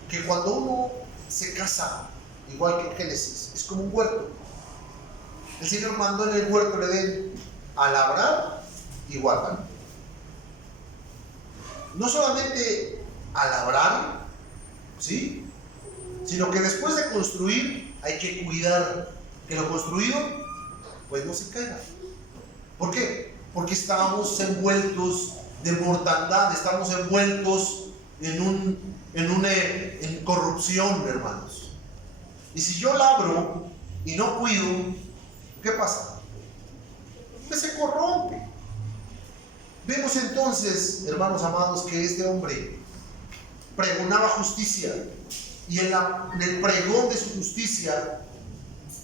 que cuando uno se casa, igual que en Génesis, es como un huerto. El Señor mandó en el huerto le den a labrar y guardar. No solamente a labrar, ¿sí?, sino que después de construir hay que cuidar que lo construido pues no se caiga. ¿Por qué? Porque estamos envueltos de mortandad, estamos envueltos en corrupción, hermanos. Y si yo labro y no cuido, ¿qué pasa? Que se corrompe. Vemos entonces, hermanos amados, que este hombre pregonaba justicia. Y en el pregón de su justicia,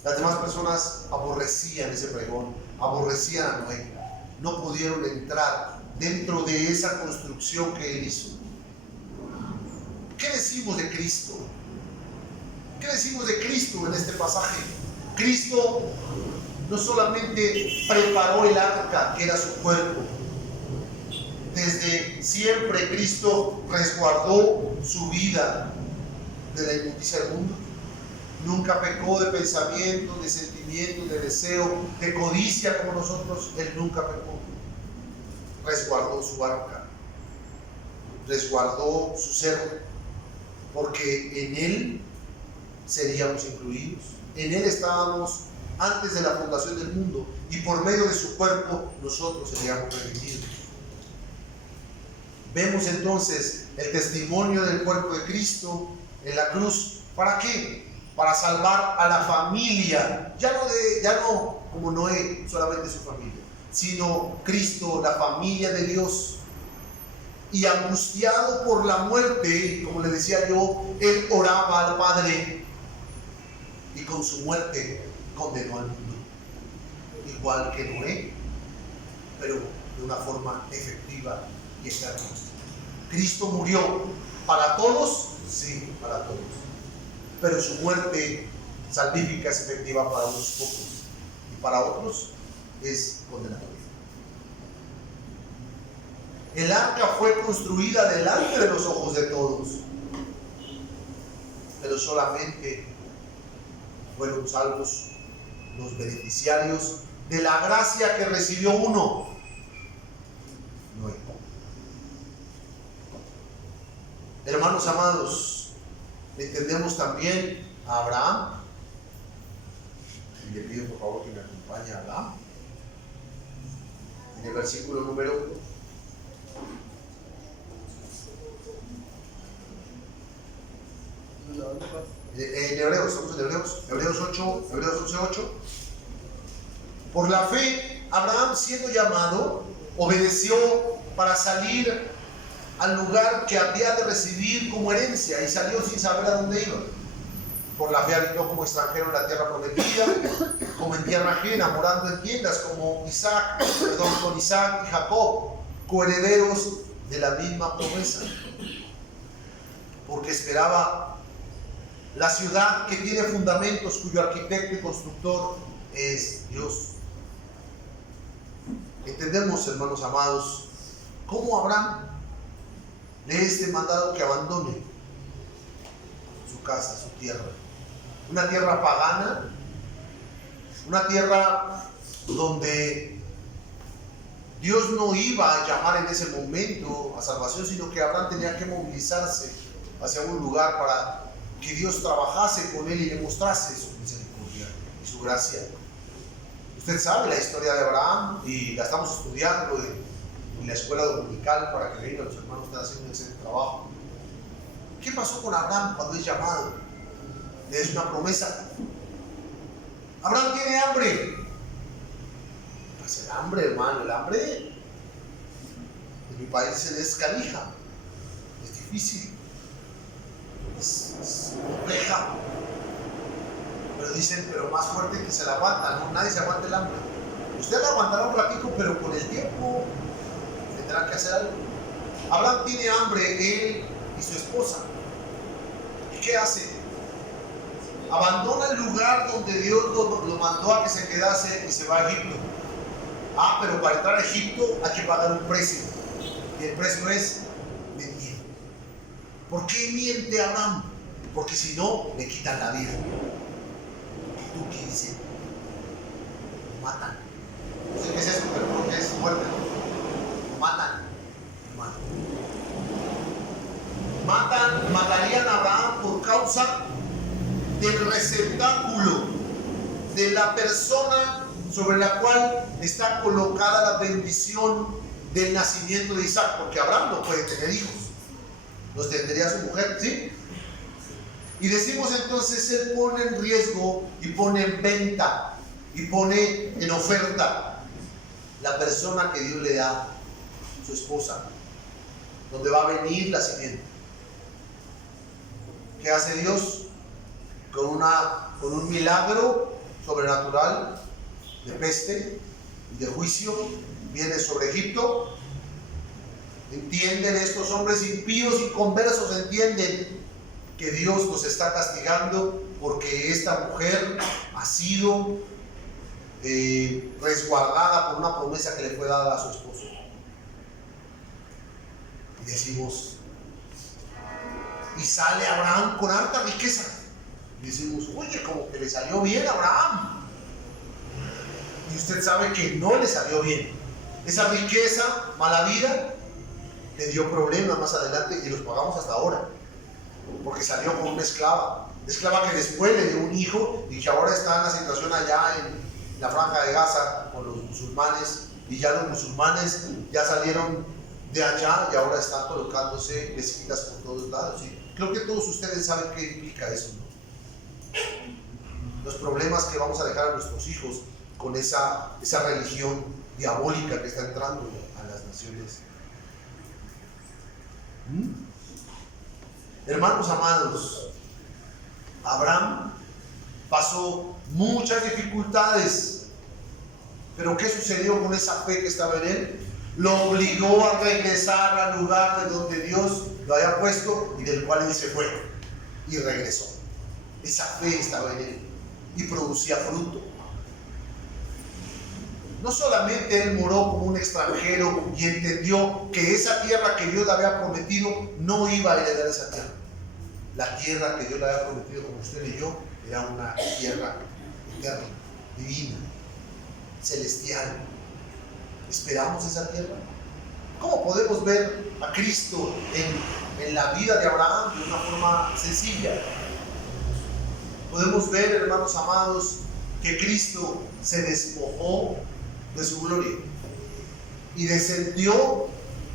las demás personas aborrecían ese pregón, aborrecían a Noé. No pudieron entrar dentro de esa construcción que él hizo. ¿Qué decimos de Cristo? ¿Qué decimos de Cristo en este pasaje? Cristo no solamente preparó el arca, que era su cuerpo. Desde siempre Cristo resguardó su vida de la inmundicia del mundo. Nunca pecó de pensamiento, de sentimiento, de deseo, de codicia como nosotros. Él nunca pecó. Resguardó su arca, resguardó su ser, porque en Él seríamos incluidos. En Él estábamos antes de la fundación del mundo y por medio de su cuerpo nosotros seríamos redimidos. Vemos entonces el testimonio del cuerpo de Cristo en la cruz ¿Para qué? Para salvar a la familia, ya no como Noé, solamente su familia, sino Cristo, la familia de Dios. Y angustiado por la muerte, como le decía yo, él oraba al Padre y con su muerte condenó al mundo, igual que Noé, pero de una forma efectiva y eterna. Cristo murió para todos, sí, para todos, pero su muerte salvífica es efectiva para unos pocos y para otros es condenatoria. El arca fue construida delante de los ojos de todos, pero solamente fueron salvos los beneficiarios de la gracia que recibió uno, Noé. Hermanos amados, entendemos también a Abraham, y le pido por favor que me acompañe a Abraham, en el versículo número en Hebreos, estamos en Hebreos 11:8. Por la fe, Abraham, siendo llamado, obedeció para salir al lugar que había de recibir como herencia, y salió sin saber a dónde iba. Por la fe habitó como extranjero en la tierra prometida, como en tierra ajena, morando en tiendas, con Isaac y Jacob, coherederos de la misma promesa, porque esperaba la ciudad que tiene fundamentos, cuyo arquitecto y constructor es Dios. Entendemos, hermanos amados, cómo Abraham le es demandado que abandone su casa, su tierra, una tierra pagana, una tierra donde Dios no iba a llamar en ese momento a salvación, sino que Abraham tenía que movilizarse hacia un lugar para que Dios trabajase con él y le mostrase su misericordia y su gracia. Usted sabe la historia de Abraham y la estamos estudiando en la escuela dominical para que vengan los hermanos, están haciendo un excelente trabajo. ¿Qué pasó con Abraham cuando es llamado? Le es una promesa. Abraham tiene hambre. Pues el hambre, hermano, el hambre en mi país se es canija, es difícil, es compleja, pero dicen, pero más fuerte que se la aguanta, ¿no? Nadie se aguanta el hambre. Usted la aguantará un ratito, pero con el tiempo tendrá que hacer algo. Abraham tiene hambre, él y su esposa. ¿Y qué hace? Abandona el lugar donde Dios lo mandó a que se quedase y se va a Egipto. Pero para entrar a Egipto hay que pagar un precio. Y el precio es mentir. ¿Por qué miente Abraham? Porque si no, le quitan la vida. ¿Y tú qué dices? Lo matan. No sé qué es eso, pero creo que es muerte, ¿no? Lo matan. Matarían a Abraham por causa del receptáculo de la persona sobre la cual está colocada la bendición del nacimiento de Isaac, porque Abraham no puede tener hijos, los tendría su mujer, ¿sí? Y decimos entonces, él pone en riesgo y pone en venta y pone en oferta la persona que Dios le da, su esposa, donde va a venir la simiente. ¿Qué hace Dios? Con un milagro sobrenatural de peste y de juicio, viene sobre Egipto. Entienden estos hombres impíos y conversos, entienden que Dios los está castigando porque esta mujer ha sido resguardada por una promesa que le fue dada a su esposo. Y decimos, y sale Abraham con harta riqueza. Y decimos, oye, como que le salió bien a Abraham. Y usted sabe que no le salió bien. Esa riqueza, mala vida, le dio problemas más adelante y los pagamos hasta ahora. Porque salió con una esclava que después le dio un hijo y que ahora está en la situación allá en la franja de Gaza con los musulmanes, y ya los musulmanes ya salieron de allá y ahora están colocándose mezquitas por todos lados, ¿sí? Creo que todos ustedes saben qué implica eso, ¿no? los problemas que vamos a dejar a nuestros hijos con esa religión diabólica que está entrando a las naciones. Hermanos amados, Abraham pasó muchas dificultades, pero ¿qué sucedió con esa fe que estaba en él? Lo obligó a regresar al lugar de donde Dios lo había puesto y del cual él se fue y regresó. Esa fe estaba en él y producía fruto. No solamente él moró como un extranjero y entendió que esa tierra que Dios le había prometido no iba a heredar esa tierra. La tierra que Dios le había prometido, como usted y yo, era una tierra eterna, divina, celestial. ¿Esperamos esa tierra? ¿Cómo podemos ver a Cristo en la vida de Abraham de una forma sencilla? Podemos ver, hermanos amados, que Cristo se despojó de su gloria y descendió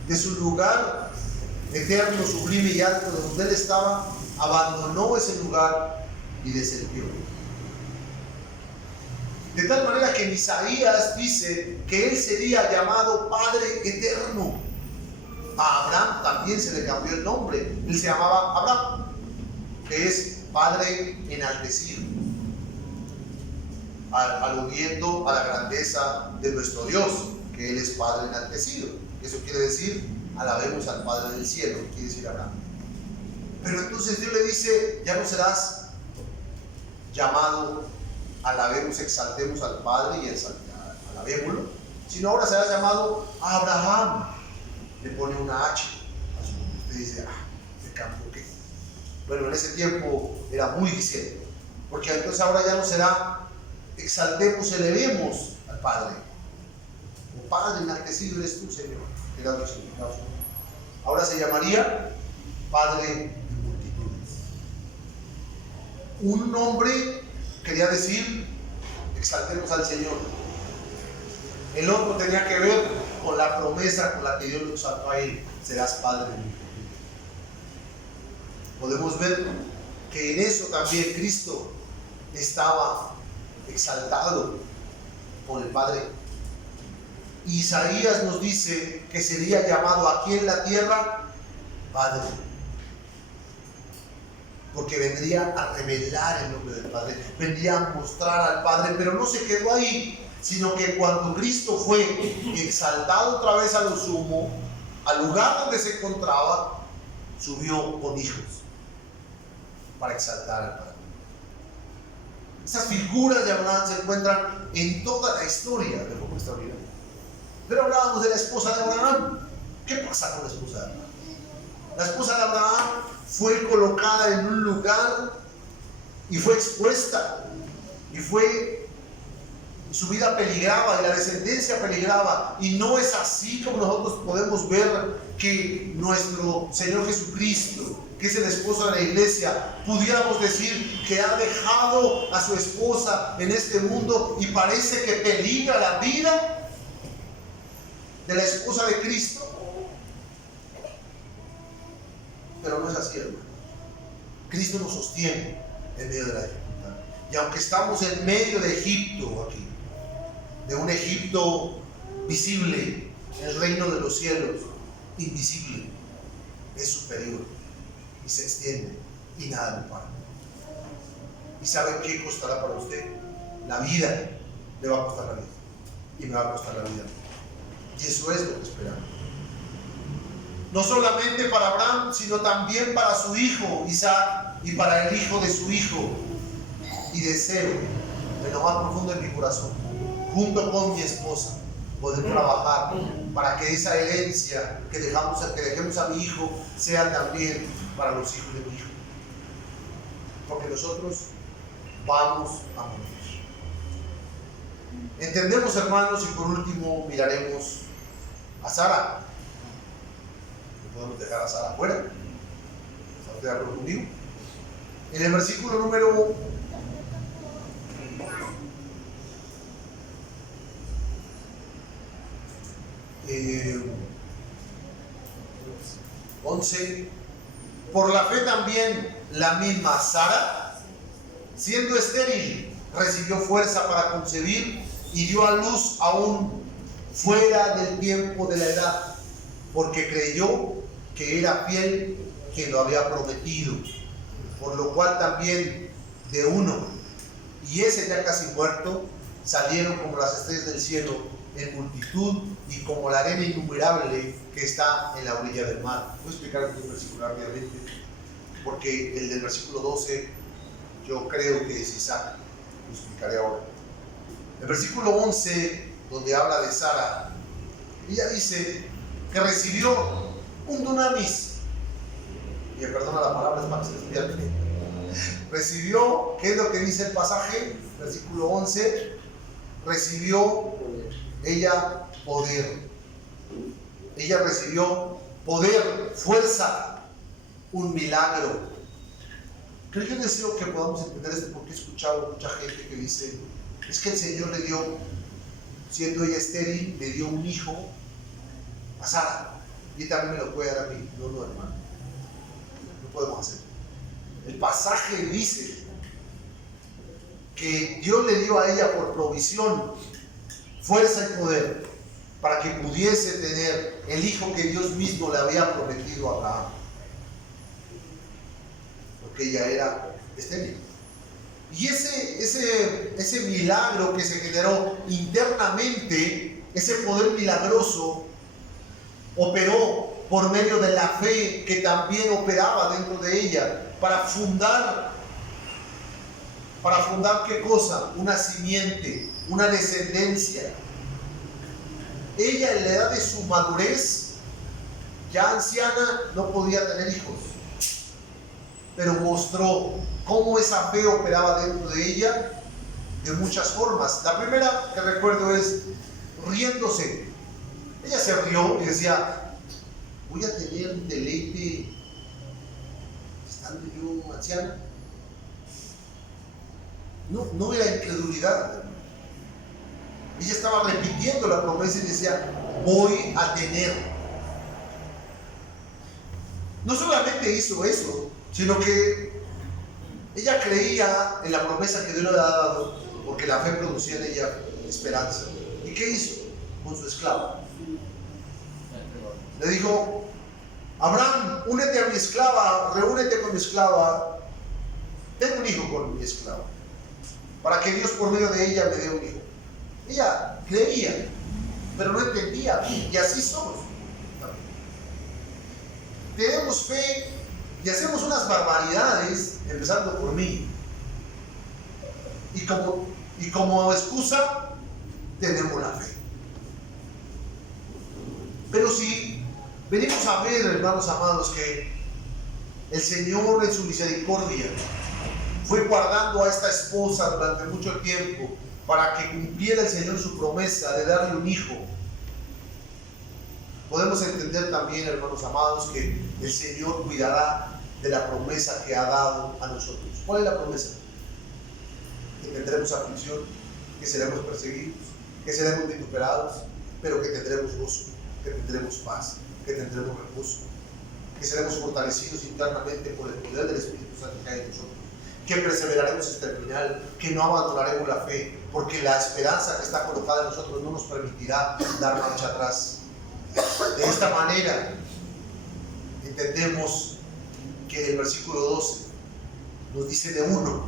de su lugar eterno, sublime y alto de donde él estaba, abandonó ese lugar y descendió. De tal manera que en Isaías dice que él sería llamado Padre Eterno. A Abraham también se le cambió el nombre. Él se llamaba Abraham, que es Padre enaltecido, aludiendo a la grandeza de nuestro Dios, que Él es Padre enaltecido. Eso quiere decir, alabemos al Padre del cielo, quiere decir Abraham. Pero entonces Dios le dice, ya no serás llamado, alabemos, exaltemos al Padre y alabémoslo, sino ahora serás llamado Abraham. Le pone una H a su nombre. Usted dice, ¿qué cambio qué? Bueno, en ese tiempo era muy diciendo, porque entonces ahora ya no será exaltemos, elevemos al Padre. El Padre enaltecido eres tú, Señor. Era otro significado. Ahora se llamaría Padre de multitudes. Un nombre quería decir exaltemos al Señor. El otro tenía que ver con la promesa con la que Dios lo exaltó a él: serás Padre de multitudes. Podemos ver que en eso también Cristo estaba exaltado por el Padre. Isaías nos dice que sería llamado aquí en la tierra Padre, porque vendría a revelar el nombre del Padre, vendría a mostrar al Padre. Pero no se quedó ahí, sino que cuando Cristo fue exaltado otra vez a lo sumo, al lugar donde se encontraba, subió con hijos para exaltar al Padre. Estas figuras de Abraham se encuentran en toda la historia de forma extraordinaria. Pero hablábamos de la esposa de Abraham. ¿Qué pasa con la esposa de Abraham? La esposa de Abraham fue colocada en un lugar y fue expuesta, y su vida peligraba y la descendencia peligraba. Y no es así como nosotros podemos ver que nuestro Señor Jesucristo, que es el esposo de la iglesia, pudiéramos decir que ha dejado a su esposa en este mundo y parece que peligra la vida de la esposa de Cristo. Pero no es así, hermano. Cristo nos sostiene en medio de la dificultad. Y aunque estamos en medio de Egipto aquí, de un Egipto visible, el reino de los cielos invisible es superior y se extiende y nada lo para. ¿Y sabe qué costará para usted? La vida. Le va a costar la vida y me va a costar la vida. Y eso es lo que esperamos. No solamente para Abraham, sino también para su hijo Isaac y para el hijo de su hijo. Y deseo de lo más profundo de mi corazón, junto con mi esposa, poder trabajar para que esa herencia que dejemos a mi hijo sea también para los hijos de mi hijo. Porque nosotros vamos a morir. Entendemos, hermanos, y por último miraremos a Sara. No podemos dejar a Sara afuera. ¿Está usted de acuerdo conmigo? En el versículo número 11, por la fe también la misma Sara, siendo estéril, recibió fuerza para concebir y dio a luz aún fuera del tiempo de la edad, porque creyó que era fiel quien lo había prometido, por lo cual también de uno, y ese ya casi muerto, salieron como las estrellas del cielo en multitud y como la arena innumerable que está en la orilla del mar. Voy a explicar este versículo rápidamente, porque el del versículo 12 yo creo que es Isaac. Lo explicaré ahora. El versículo 11, donde habla de Sara, ella dice que recibió un dunamis. Y perdona la palabra, es para que se despierte. Recibió, ¿qué es lo que dice el pasaje? Versículo 11, recibió ella poder. Ella recibió poder, fuerza, un milagro. Creo que yo deseo que podamos entender esto, porque he escuchado mucha gente que dice, es que el Señor le dio, siendo ella estéril, le dio un hijo a Sara, y también me lo puede dar a mí. No, hermano, no podemos hacer. El pasaje dice que Dios le dio a ella por provisión fuerza y poder para que pudiese tener el hijo que Dios mismo le había prometido a Abraham, porque ella era estéril. Y ese milagro que se generó internamente, ese poder milagroso, operó por medio de la fe que también operaba dentro de ella, para fundar ¿qué cosa? Una simiente, una descendencia. Ella, en la edad de su madurez, ya anciana, no podía tener hijos, pero mostró cómo esa fe operaba dentro de ella de muchas formas. La primera que recuerdo es riéndose. Ella se rió y decía, voy a tener un deleite estando yo anciana. No era incredulidad. Ella estaba repitiendo la promesa y decía, voy a tener. No solamente hizo eso, sino que ella creía en la promesa que Dios le había dado, porque la fe producía en ella esperanza. ¿Y qué hizo? Con su esclava. Le dijo, Abraham, únete a mi esclava, reúnete con mi esclava, ten un hijo con mi esclava, para que Dios por medio de ella me dé un hijo. Ella creía, pero no entendía, y así somos. Tenemos fe y hacemos unas barbaridades, empezando por mí, y como excusa tenemos la fe. Pero si venimos a ver, hermanos amados, que el Señor en su misericordia fue guardando a esta esposa durante mucho tiempo para que cumpliera el Señor su promesa de darle un hijo, podemos entender también, hermanos amados, que el Señor cuidará de la promesa que ha dado a nosotros. ¿Cuál es la promesa? Que tendremos aflicción, que seremos perseguidos, que seremos vituperados, pero que tendremos gozo, que tendremos paz, que tendremos reposo, que seremos fortalecidos internamente por el poder del Espíritu Santo que hay en nosotros, que perseveraremos hasta el final, que no abandonaremos la fe, porque la esperanza que está colocada en nosotros no nos permitirá dar marcha atrás. De esta manera entendemos que el versículo 12 nos dice de uno.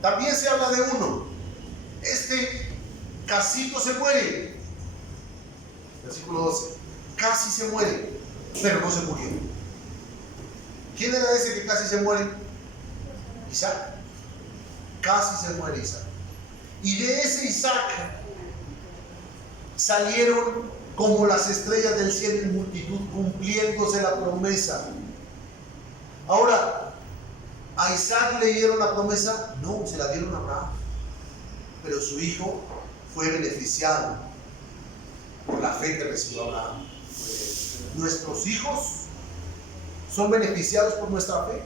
También se habla de uno. Este casito se muere. Versículo 12. Casi se muere, pero no se murió. ¿Quién era ese que casi se muere? Isaac. Casi se muere Isaac. Y de ese Isaac salieron como las estrellas del cielo en multitud, cumpliéndose la promesa. Ahora, ¿a Isaac le dieron la promesa? No, se la dieron a Abraham. Pero su hijo fue beneficiado por la fe que recibió Abraham. ¿Nuestros hijos son beneficiados por nuestra fe?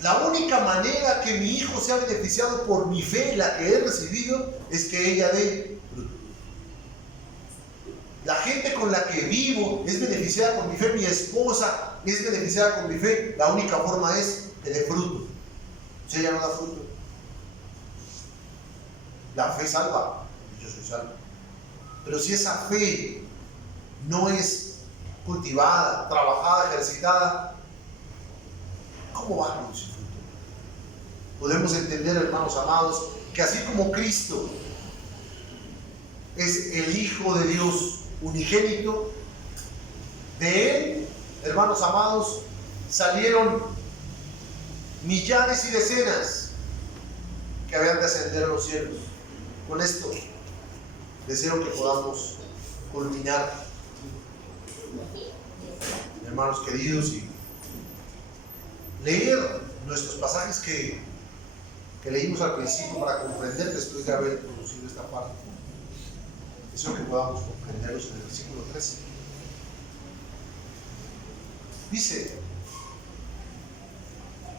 La única manera que mi hijo sea beneficiado por mi fe, la que he recibido, es que ella dé fruto. La gente con la que vivo es beneficiada por mi fe. Mi esposa es beneficiada con mi fe, la única forma es que dé fruto. Si ella no da fruto, la fe salva, yo soy salvo. Pero si esa fe no es cultivada, trabajada, ejercitada, ¿cómo va a producir fruto? Podemos entender, hermanos amados, que así como Cristo es el Hijo de Dios unigénito, de Él, hermanos amados, salieron millares y decenas que habían de ascender a los cielos. Con esto deseo que podamos culminar, hermanos queridos, y leer nuestros pasajes que leímos al principio para comprender después de haber producido esta parte. Deseo que podamos comprenderlos en el versículo 13. Dice,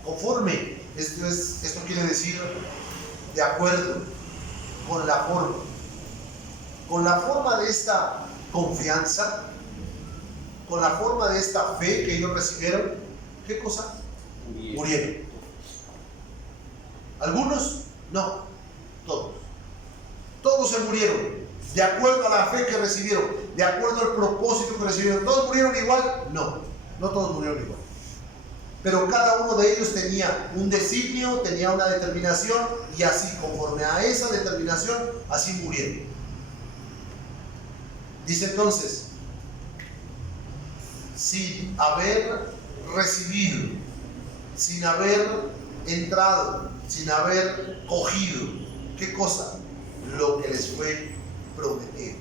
conforme, esto quiere decir de acuerdo con la forma de esta confianza, con la forma de esta fe que ellos recibieron. ¿Qué cosa? Murieron. Algunos, no, todos se murieron, de acuerdo a la fe que recibieron, de acuerdo al propósito que recibieron. ¿Todos murieron igual? No todos murieron igual. Pero cada uno de ellos tenía un designio, tenía una determinación, y así, conforme a esa determinación, así murieron. Dice entonces, sin haber recibido, sin haber entrado, sin haber cogido, ¿qué cosa? Lo que les fue prometido,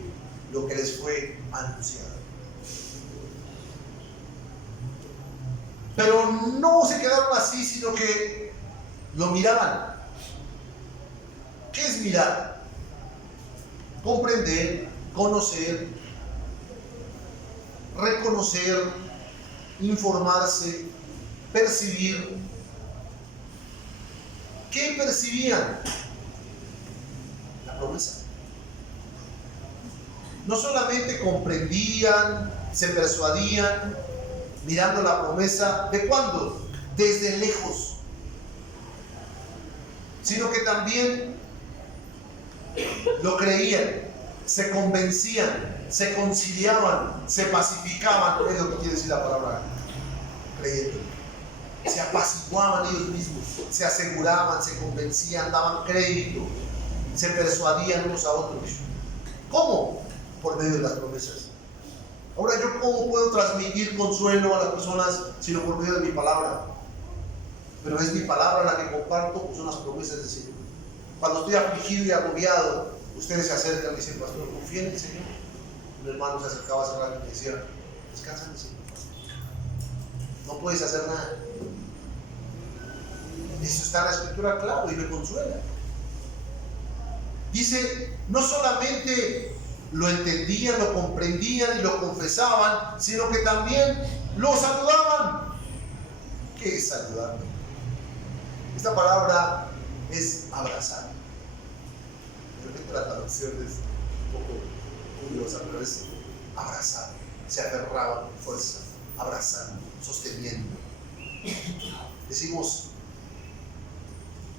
lo que les fue anunciado. Pero no se quedaron así, sino que lo miraban. ¿Qué es mirar? Comprender, conocer, reconocer, informarse, percibir. ¿Qué percibían? La promesa. No solamente comprendían, se persuadían, mirando la promesa, ¿de cuándo? Desde lejos. Sino que también lo creían, se convencían, se conciliaban, se pacificaban, es lo que quiere decir la palabra creyendo. Se apaciguaban ellos mismos, se aseguraban, se convencían, daban crédito, se persuadían unos a otros. ¿Cómo? Por medio de las promesas. Ahora, ¿yo cómo puedo transmitir consuelo a las personas sino por medio de mi palabra? Pero es mi palabra la que comparto, pues son las promesas del Señor. Cuando estoy afligido y agobiado, ustedes se acercan y dicen, pastor, confía en el Señor. Un hermano se acercaba hace rato y me decía, descansa en el Señor. No puedes hacer nada. Eso está en la Escritura claro y me consuela. Dice, no solamente lo entendían, lo comprendían y lo confesaban, sino que también lo saludaban. ¿Qué es saludar? Esta palabra es abrazar. De repente la traducción es un poco curiosa, pero es abrazar. Se aferraban con fuerza, abrazando, sosteniendo. Decimos,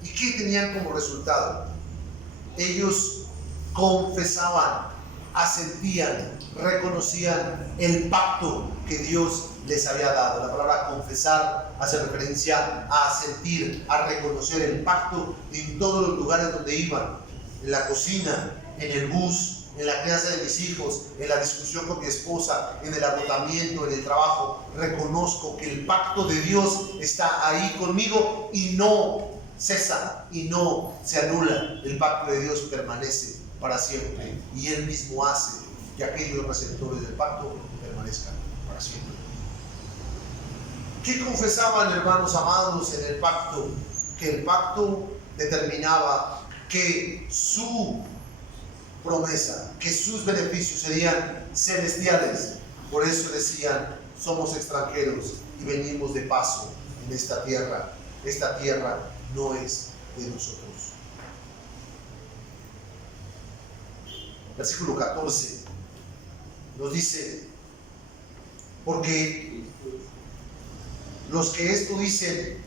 ¿y qué tenían como resultado? Ellos confesaban, asentían, reconocían el pacto que Dios les había dado. La palabra confesar hace referencia a asentir, a reconocer el pacto en todos los lugares donde iban, en la cocina, en el bus, en la crianza de mis hijos, en la discusión con mi esposa, en el agotamiento, en el trabajo. Reconozco que el pacto de Dios está ahí conmigo y no cesa y no se anula. El pacto de Dios permanece para siempre y Él mismo hace que aquellos receptores del pacto permanezcan para siempre. ¿Qué confesaban, hermanos amados, en el pacto? Que el pacto determinaba que su promesa, que sus beneficios serían celestiales. Por eso decían, somos extranjeros y venimos de paso en esta tierra. Esta tierra no es de nosotros. Versículo 14 nos dice, porque los que esto dicen,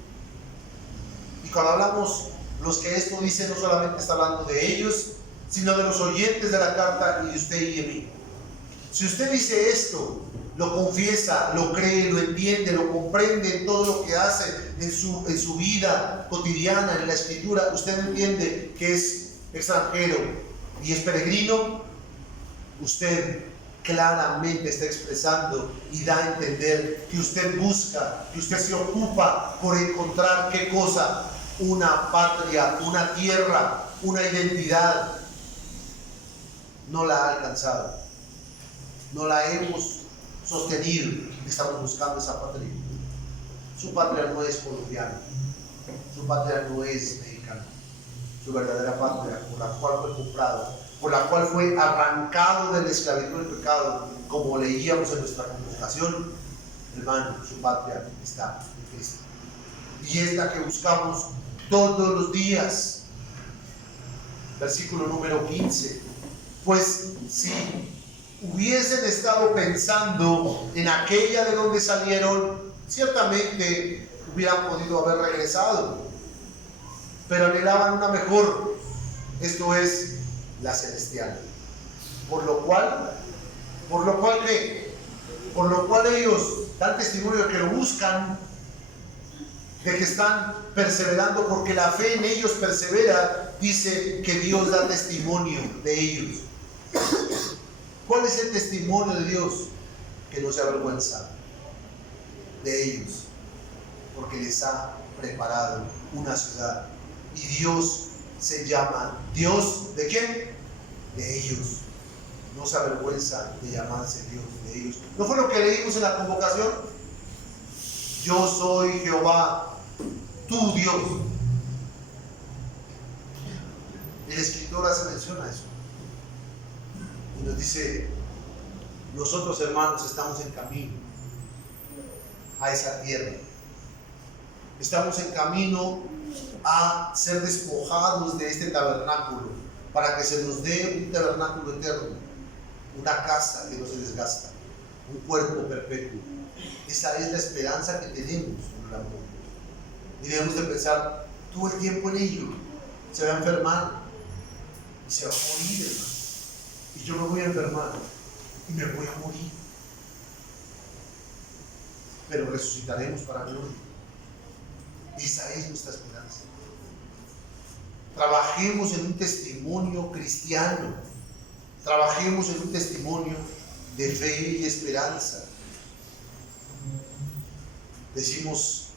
y cuando hablamos los que esto dicen, no solamente está hablando de ellos, sino de los oyentes de la carta y de usted y de mí. Si usted dice esto, lo confiesa, lo cree, lo entiende, lo comprende en todo lo que hace en su vida cotidiana, en la escritura, usted entiende que es extranjero y es peregrino, usted claramente está expresando y da a entender que usted busca, que usted se ocupa por encontrar ¿qué cosa? Una patria, una tierra, una identidad. No la ha alcanzado, no la hemos sostenido, estamos buscando esa patria. Su patria no es colombiana, su patria no es mexicana, su verdadera patria, por la cual fue comprado, por la cual fue arrancado de la esclavitud del pecado, como leíamos en nuestra convocación, hermano, su patria está en Cristo. Y es la que buscamos todos los días. Versículo número 15. Pues si hubiesen estado pensando en aquella de donde salieron, ciertamente hubieran podido haber regresado, pero anhelaban una mejor, esto es la celestial. Por lo cual ¿qué? Por lo cual ellos dan testimonio de que lo buscan, de que están perseverando, porque la fe en ellos persevera. Dice que Dios da testimonio de ellos. ¿Cuál es el testimonio de Dios? Que no se avergüenza de ellos, porque les ha preparado una ciudad. Y Dios se llama Dios ¿de quién? De ellos. No se avergüenza de llamarse Dios de ellos. ¿No fue lo que leímos en la convocación? Yo soy Jehová, tu Dios. El escritor hace mención a eso y nos dice: nosotros, hermanos, estamos en camino a esa tierra. Estamos en camino a ser despojados de este tabernáculo para que se nos dé un tabernáculo eterno, una casa que no se desgasta, un cuerpo perpetuo. Esa es la esperanza que tenemos en el amor. Y debemos de pensar todo el tiempo en ello. Se va a enfermar y se va a morir, hermano. Y yo me voy a enfermar y me voy a morir, pero resucitaremos para gloria. Esa es nuestra esperanza. Trabajemos en un testimonio cristiano, trabajemos en un testimonio de fe y esperanza. Decimos,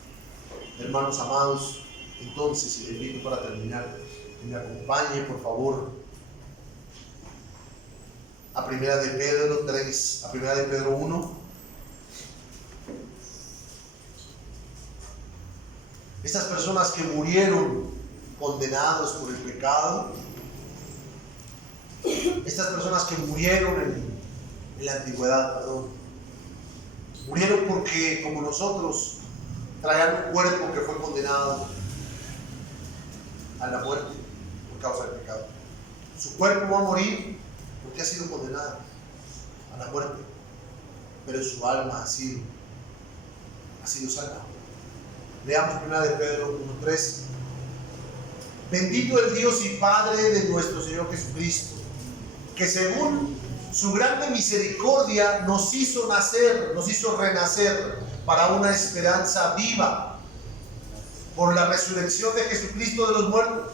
hermanos amados, entonces, y le invito para terminar, que me acompañe por favor a Primera de Pedro 3, a Primera de Pedro 1. Estas personas que murieron condenados por el pecado, estas personas que murieron en la antigüedad, murieron porque, como nosotros, traían un cuerpo que fue condenado a la muerte por causa del pecado. Su cuerpo va a morir porque ha sido condenado a la muerte, pero su alma ha sido salva. Leamos 1 de Pedro 1:3. Bendito el Dios y Padre de nuestro Señor Jesucristo, que según su grande misericordia nos hizo renacer para una esperanza viva por la resurrección de Jesucristo de los muertos.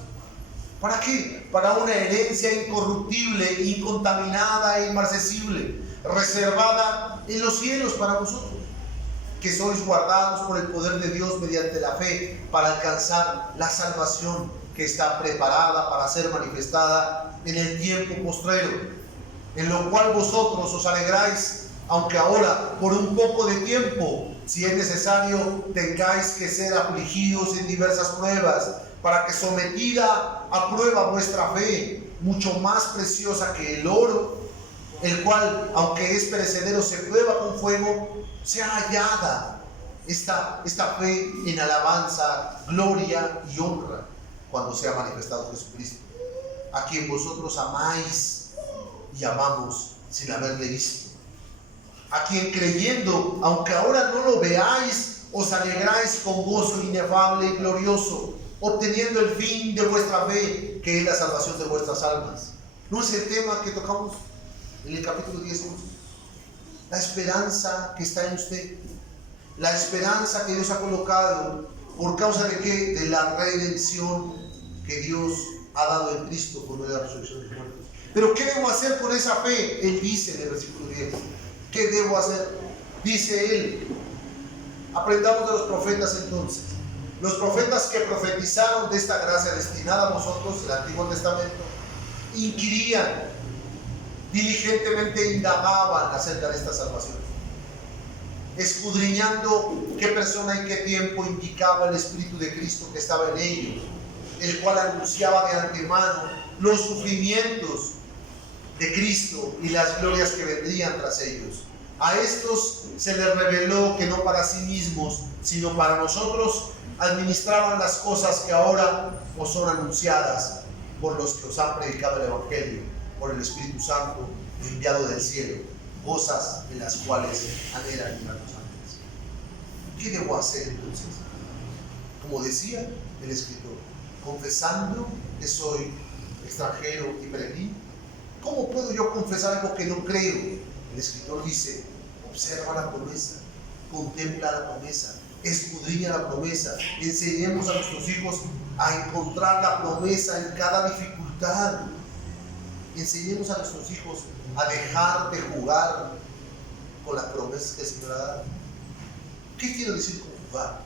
¿Para qué? Para una herencia incorruptible, incontaminada e inmarcesible, reservada en los cielos para vosotros, que sois guardados por el poder de Dios mediante la fe para alcanzar la salvación que está preparada para ser manifestada en el tiempo postrero, en lo cual vosotros os alegráis, aunque ahora por un poco de tiempo, si es necesario, tengáis que ser afligidos en diversas pruebas, para que sometida a prueba vuestra fe, mucho más preciosa que el oro, el cual, aunque es perecedero, se prueba con fuego, sea hallada esta fe en alabanza, gloria y honra cuando sea manifestado Jesucristo, a quien vosotros amáis y amamos sin haberle visto, a quien creyendo, aunque ahora no lo veáis, os alegráis con gozo inefable y glorioso, obteniendo el fin de vuestra fe, que es la salvación de vuestras almas. ¿No es el tema que tocamos en el capítulo 10? La esperanza que está en usted, la esperanza que Dios ha colocado, ¿por causa de qué? De la redención que Dios ha dado en Cristo por medio de la resurrección de los muertos. Pero ¿qué debo hacer con esa fe? Él dice en el versículo 10, ¿qué debo hacer? Dice él, aprendamos de los profetas entonces. Los profetas que profetizaron de esta gracia destinada a vosotros, el Antiguo Testamento, inquirían, diligentemente indagaban acerca de esta salvación, escudriñando qué persona y qué tiempo indicaba el Espíritu de Cristo que estaba en ellos, el cual anunciaba de antemano los sufrimientos de Cristo y las glorias que vendrían tras ellos. A estos se les reveló que no para sí mismos, sino para nosotros, administraban las cosas que ahora os son anunciadas por los que os han predicado el Evangelio, por el Espíritu Santo enviado del cielo, cosas en las cuales anhelan los ángeles. ¿Qué debo hacer entonces? Como decía el escritor, confesando que soy extranjero y peregrino. ¿Cómo puedo yo confesar algo que no creo? El escritor dice, observa la promesa, contempla la promesa, escudriña la promesa, enseñemos a nuestros hijos a encontrar la promesa en cada dificultad. Enseñemos a nuestros hijos a dejar de jugar con las promesas que el Señor ha dado. ¿Qué quiero decir con jugar?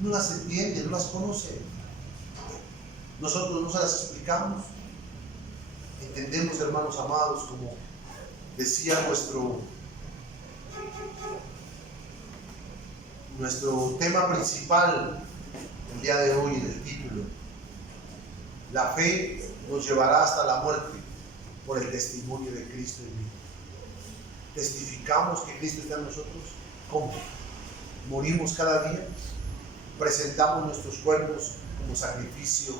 No las entiende, no las conoce. Nosotros no se las explicamos. Entendemos, hermanos amados, como decía nuestro tema principal el día de hoy en el título. La fe nos llevará hasta la muerte por el testimonio de Cristo en mí. ¿Testificamos que Cristo está en nosotros? ¿Cómo? ¿Morimos cada día? ¿Presentamos nuestros cuerpos como sacrificio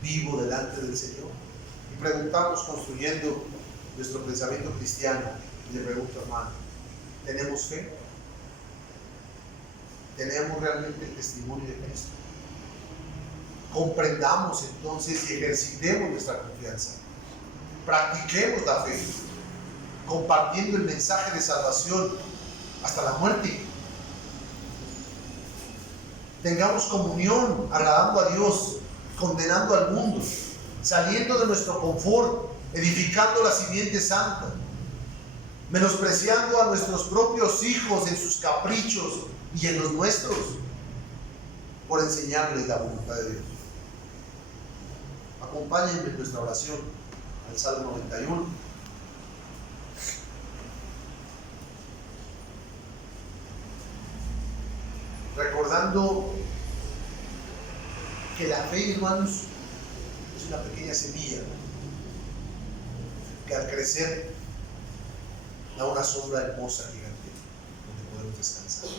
vivo delante del Señor? Y preguntamos, construyendo nuestro pensamiento cristiano, y le pregunto, hermano, ¿tenemos fe? ¿Tenemos realmente el testimonio de Cristo? Comprendamos entonces y ejercitemos nuestra confianza. Practiquemos la fe, compartiendo el mensaje de salvación hasta la muerte. Tengamos comunión, agradando a Dios, condenando al mundo, saliendo de nuestro confort, edificando la simiente santa, menospreciando a nuestros propios hijos en sus caprichos y en los nuestros, por enseñarles la voluntad de Dios. Acompáñenme en nuestra oración al Salmo 91. Recordando que la fe, hermanos, es una pequeña semilla que al crecer da una sombra hermosa, gigante, donde podemos descansar.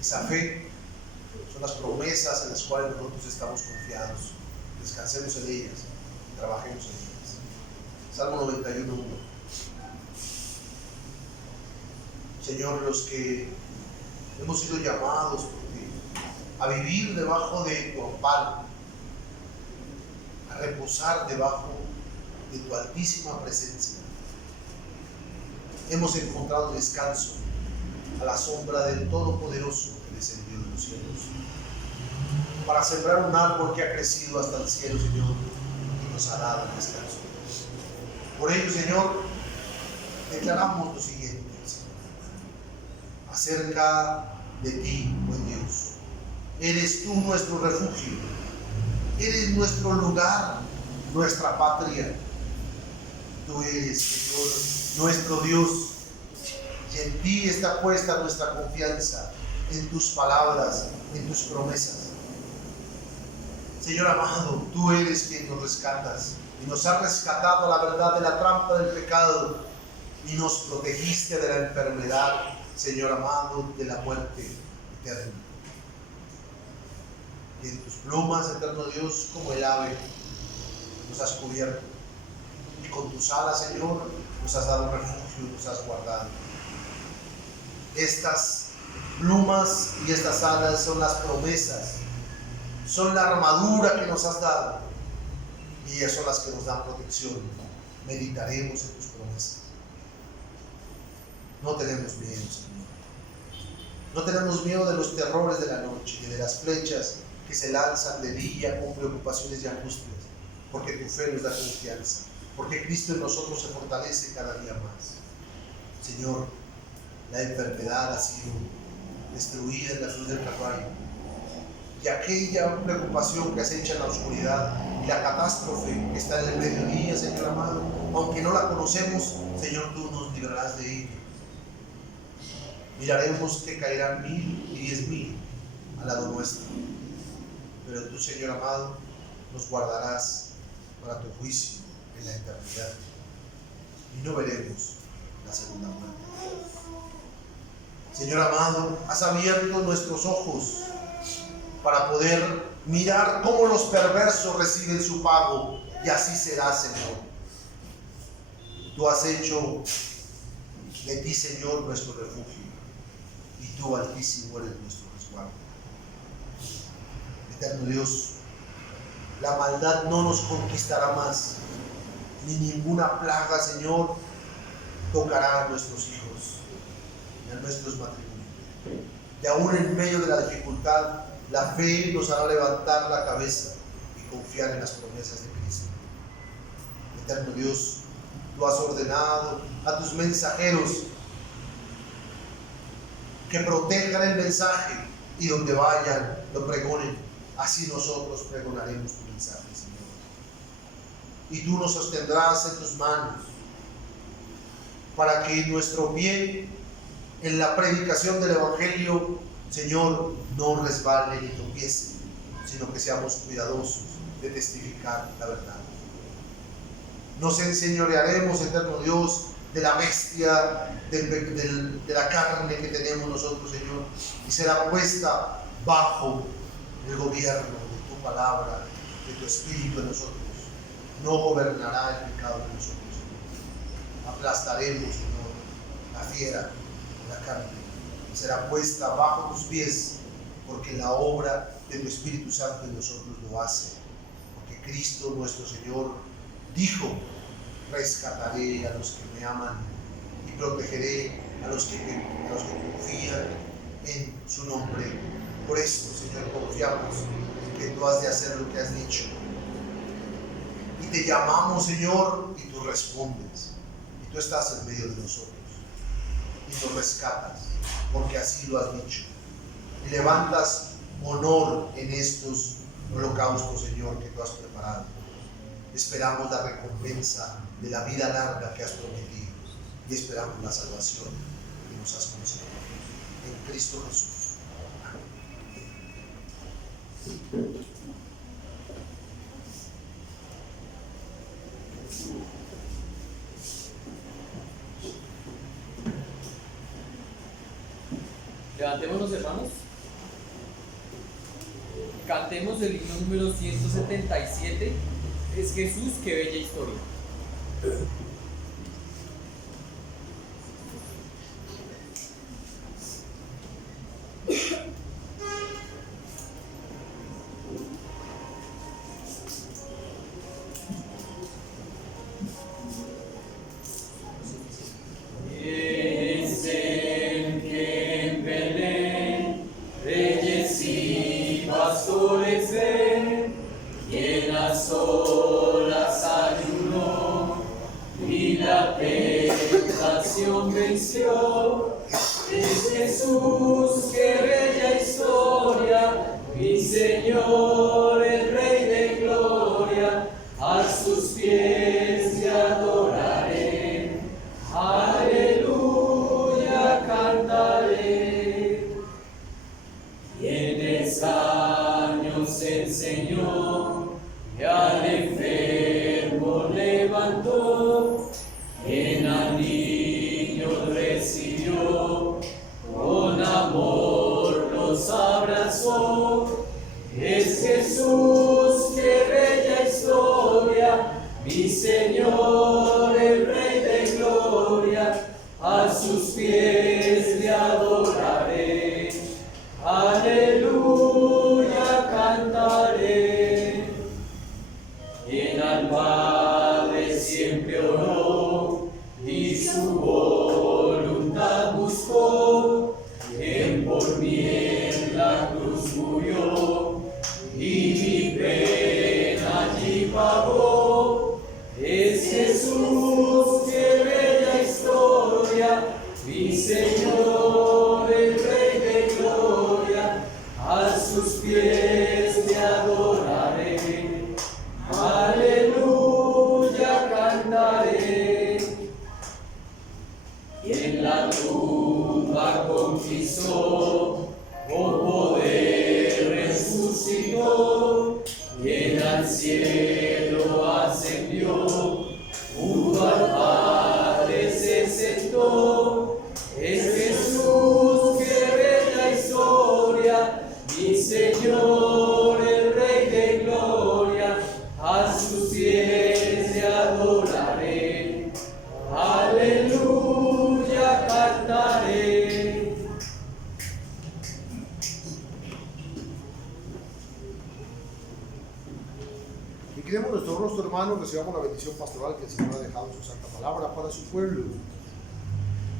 Esa fe son las promesas en las cuales nosotros estamos confiados. Descansemos en ellas y trabajemos en ellas. Salmo 91:1. Señor, los que hemos sido llamados por ti a vivir debajo de tu amparo, a reposar debajo de tu altísima presencia, hemos encontrado descanso a la sombra del Todopoderoso que descendió de los cielos, para sembrar un árbol que ha crecido hasta el cielo, Señor, y nos ha dado descanso. Por ello, Señor, declaramos lo siguiente, Señor, acerca de ti, buen Dios. Eres tú nuestro refugio, eres nuestro lugar, nuestra patria. Tú eres, Señor, nuestro Dios, y en ti está puesta nuestra confianza, en tus palabras, en tus promesas. Señor amado, tú eres quien nos rescatas y nos has rescatado, la verdad, de la trampa del pecado y nos protegiste de la enfermedad, Señor amado, de la muerte eterna. Y en tus plumas, eterno Dios, como el ave, nos has cubierto. Y con tus alas, Señor, nos has dado refugio, nos has guardado. Estas plumas y estas alas son las promesas, son la armadura que nos has dado, y ellas son las que nos dan protección. Meditaremos en tus promesas. No tenemos miedo, Señor. No tenemos miedo de los terrores de la noche, ni de las flechas que se lanzan de día con preocupaciones y angustias, porque tu fe nos da confianza, porque Cristo en nosotros se fortalece cada día más. Señor, la enfermedad ha sido destruida en la cruz del Calvario, y aquella preocupación que acecha en la oscuridad y la catástrofe que está en el mediodía, Señor amado, aunque no la conocemos, Señor, tú nos librarás de ella. Miraremos que caerán 1000 y 10.000 al lado nuestro, pero tú, Señor amado, nos guardarás para tu juicio en la eternidad, y no veremos la segunda muerte. Señor amado, has abierto nuestros ojos para poder mirar cómo los perversos reciben su pago, y así será, Señor. Tú has hecho de ti, Señor, nuestro refugio, y tú, Altísimo, eres nuestro resguardo. Eterno Dios, la maldad no nos conquistará más, ni ninguna plaga, Señor, tocará a nuestros hijos y a nuestros matrimonios. Y aún en medio de la dificultad, la fe nos hará levantar la cabeza y confiar en las promesas de Cristo. Eterno Dios, tú has ordenado a tus mensajeros que protejan el mensaje, y donde vayan lo pregonen. Así nosotros pregonaremos tu mensaje, Señor. Y tú nos sostendrás en tus manos, para que nuestro bien en la predicación del Evangelio, Señor, no resbale ni tropiece, sino que seamos cuidadosos de testificar la verdad. Nos enseñorearemos, eterno Dios, de la bestia, de la carne que tenemos nosotros, Señor, y será puesta bajo el gobierno de tu palabra, de tu Espíritu en nosotros. No gobernará el pecado en nosotros, Señor. Aplastaremos, Señor, la fiera, la carne. Será puesta bajo tus pies, porque la obra de tu Espíritu Santo en nosotros lo hace. Porque Cristo nuestro Señor dijo: rescataré a los que me aman y protegeré a los que confían en su nombre. Por esto, Señor, confiamos en que tú has de hacer lo que has dicho. Y te llamamos, Señor, y tú respondes. Y tú estás en medio de nosotros y nos rescatas, porque así lo has dicho. Y levantas honor en estos holocaustos, Señor, que tú has preparado. Esperamos la recompensa de la vida larga que has prometido, y esperamos la salvación que nos has concedido. En Cristo Jesús. Amén. Levantémonos, hermanos. Cantemos el himno número 177. Es Jesús, qué bella historia. Venció, es Jesús, qué bella historia, mi Señor, el Rey de gloria, a sus pies te adoraré, aleluya cantaré. Tienes años enseñó, y al enfermo levantó, en niños recibió, con amor los abrazó. Es Jesús, qué bella historia, mi Señor, el Rey de gloria, a sus pies le adoraré. cielo ascendió, junto al Padre se sentó. Es Jesús que ve la historia, mi Señor, el Rey de gloria. A sus pies le adoraré, aleluya cantaré. Inclinemos nuestro rostro, hermanos, recibamos la bendición pastoral que el Señor ha dejado en su santa palabra para su pueblo.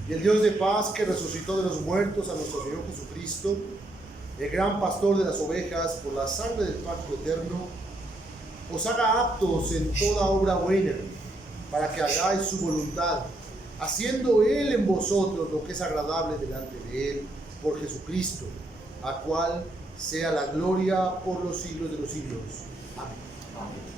Y el Dios de paz que resucitó de los muertos a nuestro Señor Jesucristo, el gran pastor de las ovejas, por la sangre del pacto eterno, os haga aptos en toda obra buena, para que hagáis su voluntad, haciendo Él en vosotros lo que es agradable delante de Él, por Jesucristo, a cual sea la gloria por los siglos de los siglos. Amén. Amén.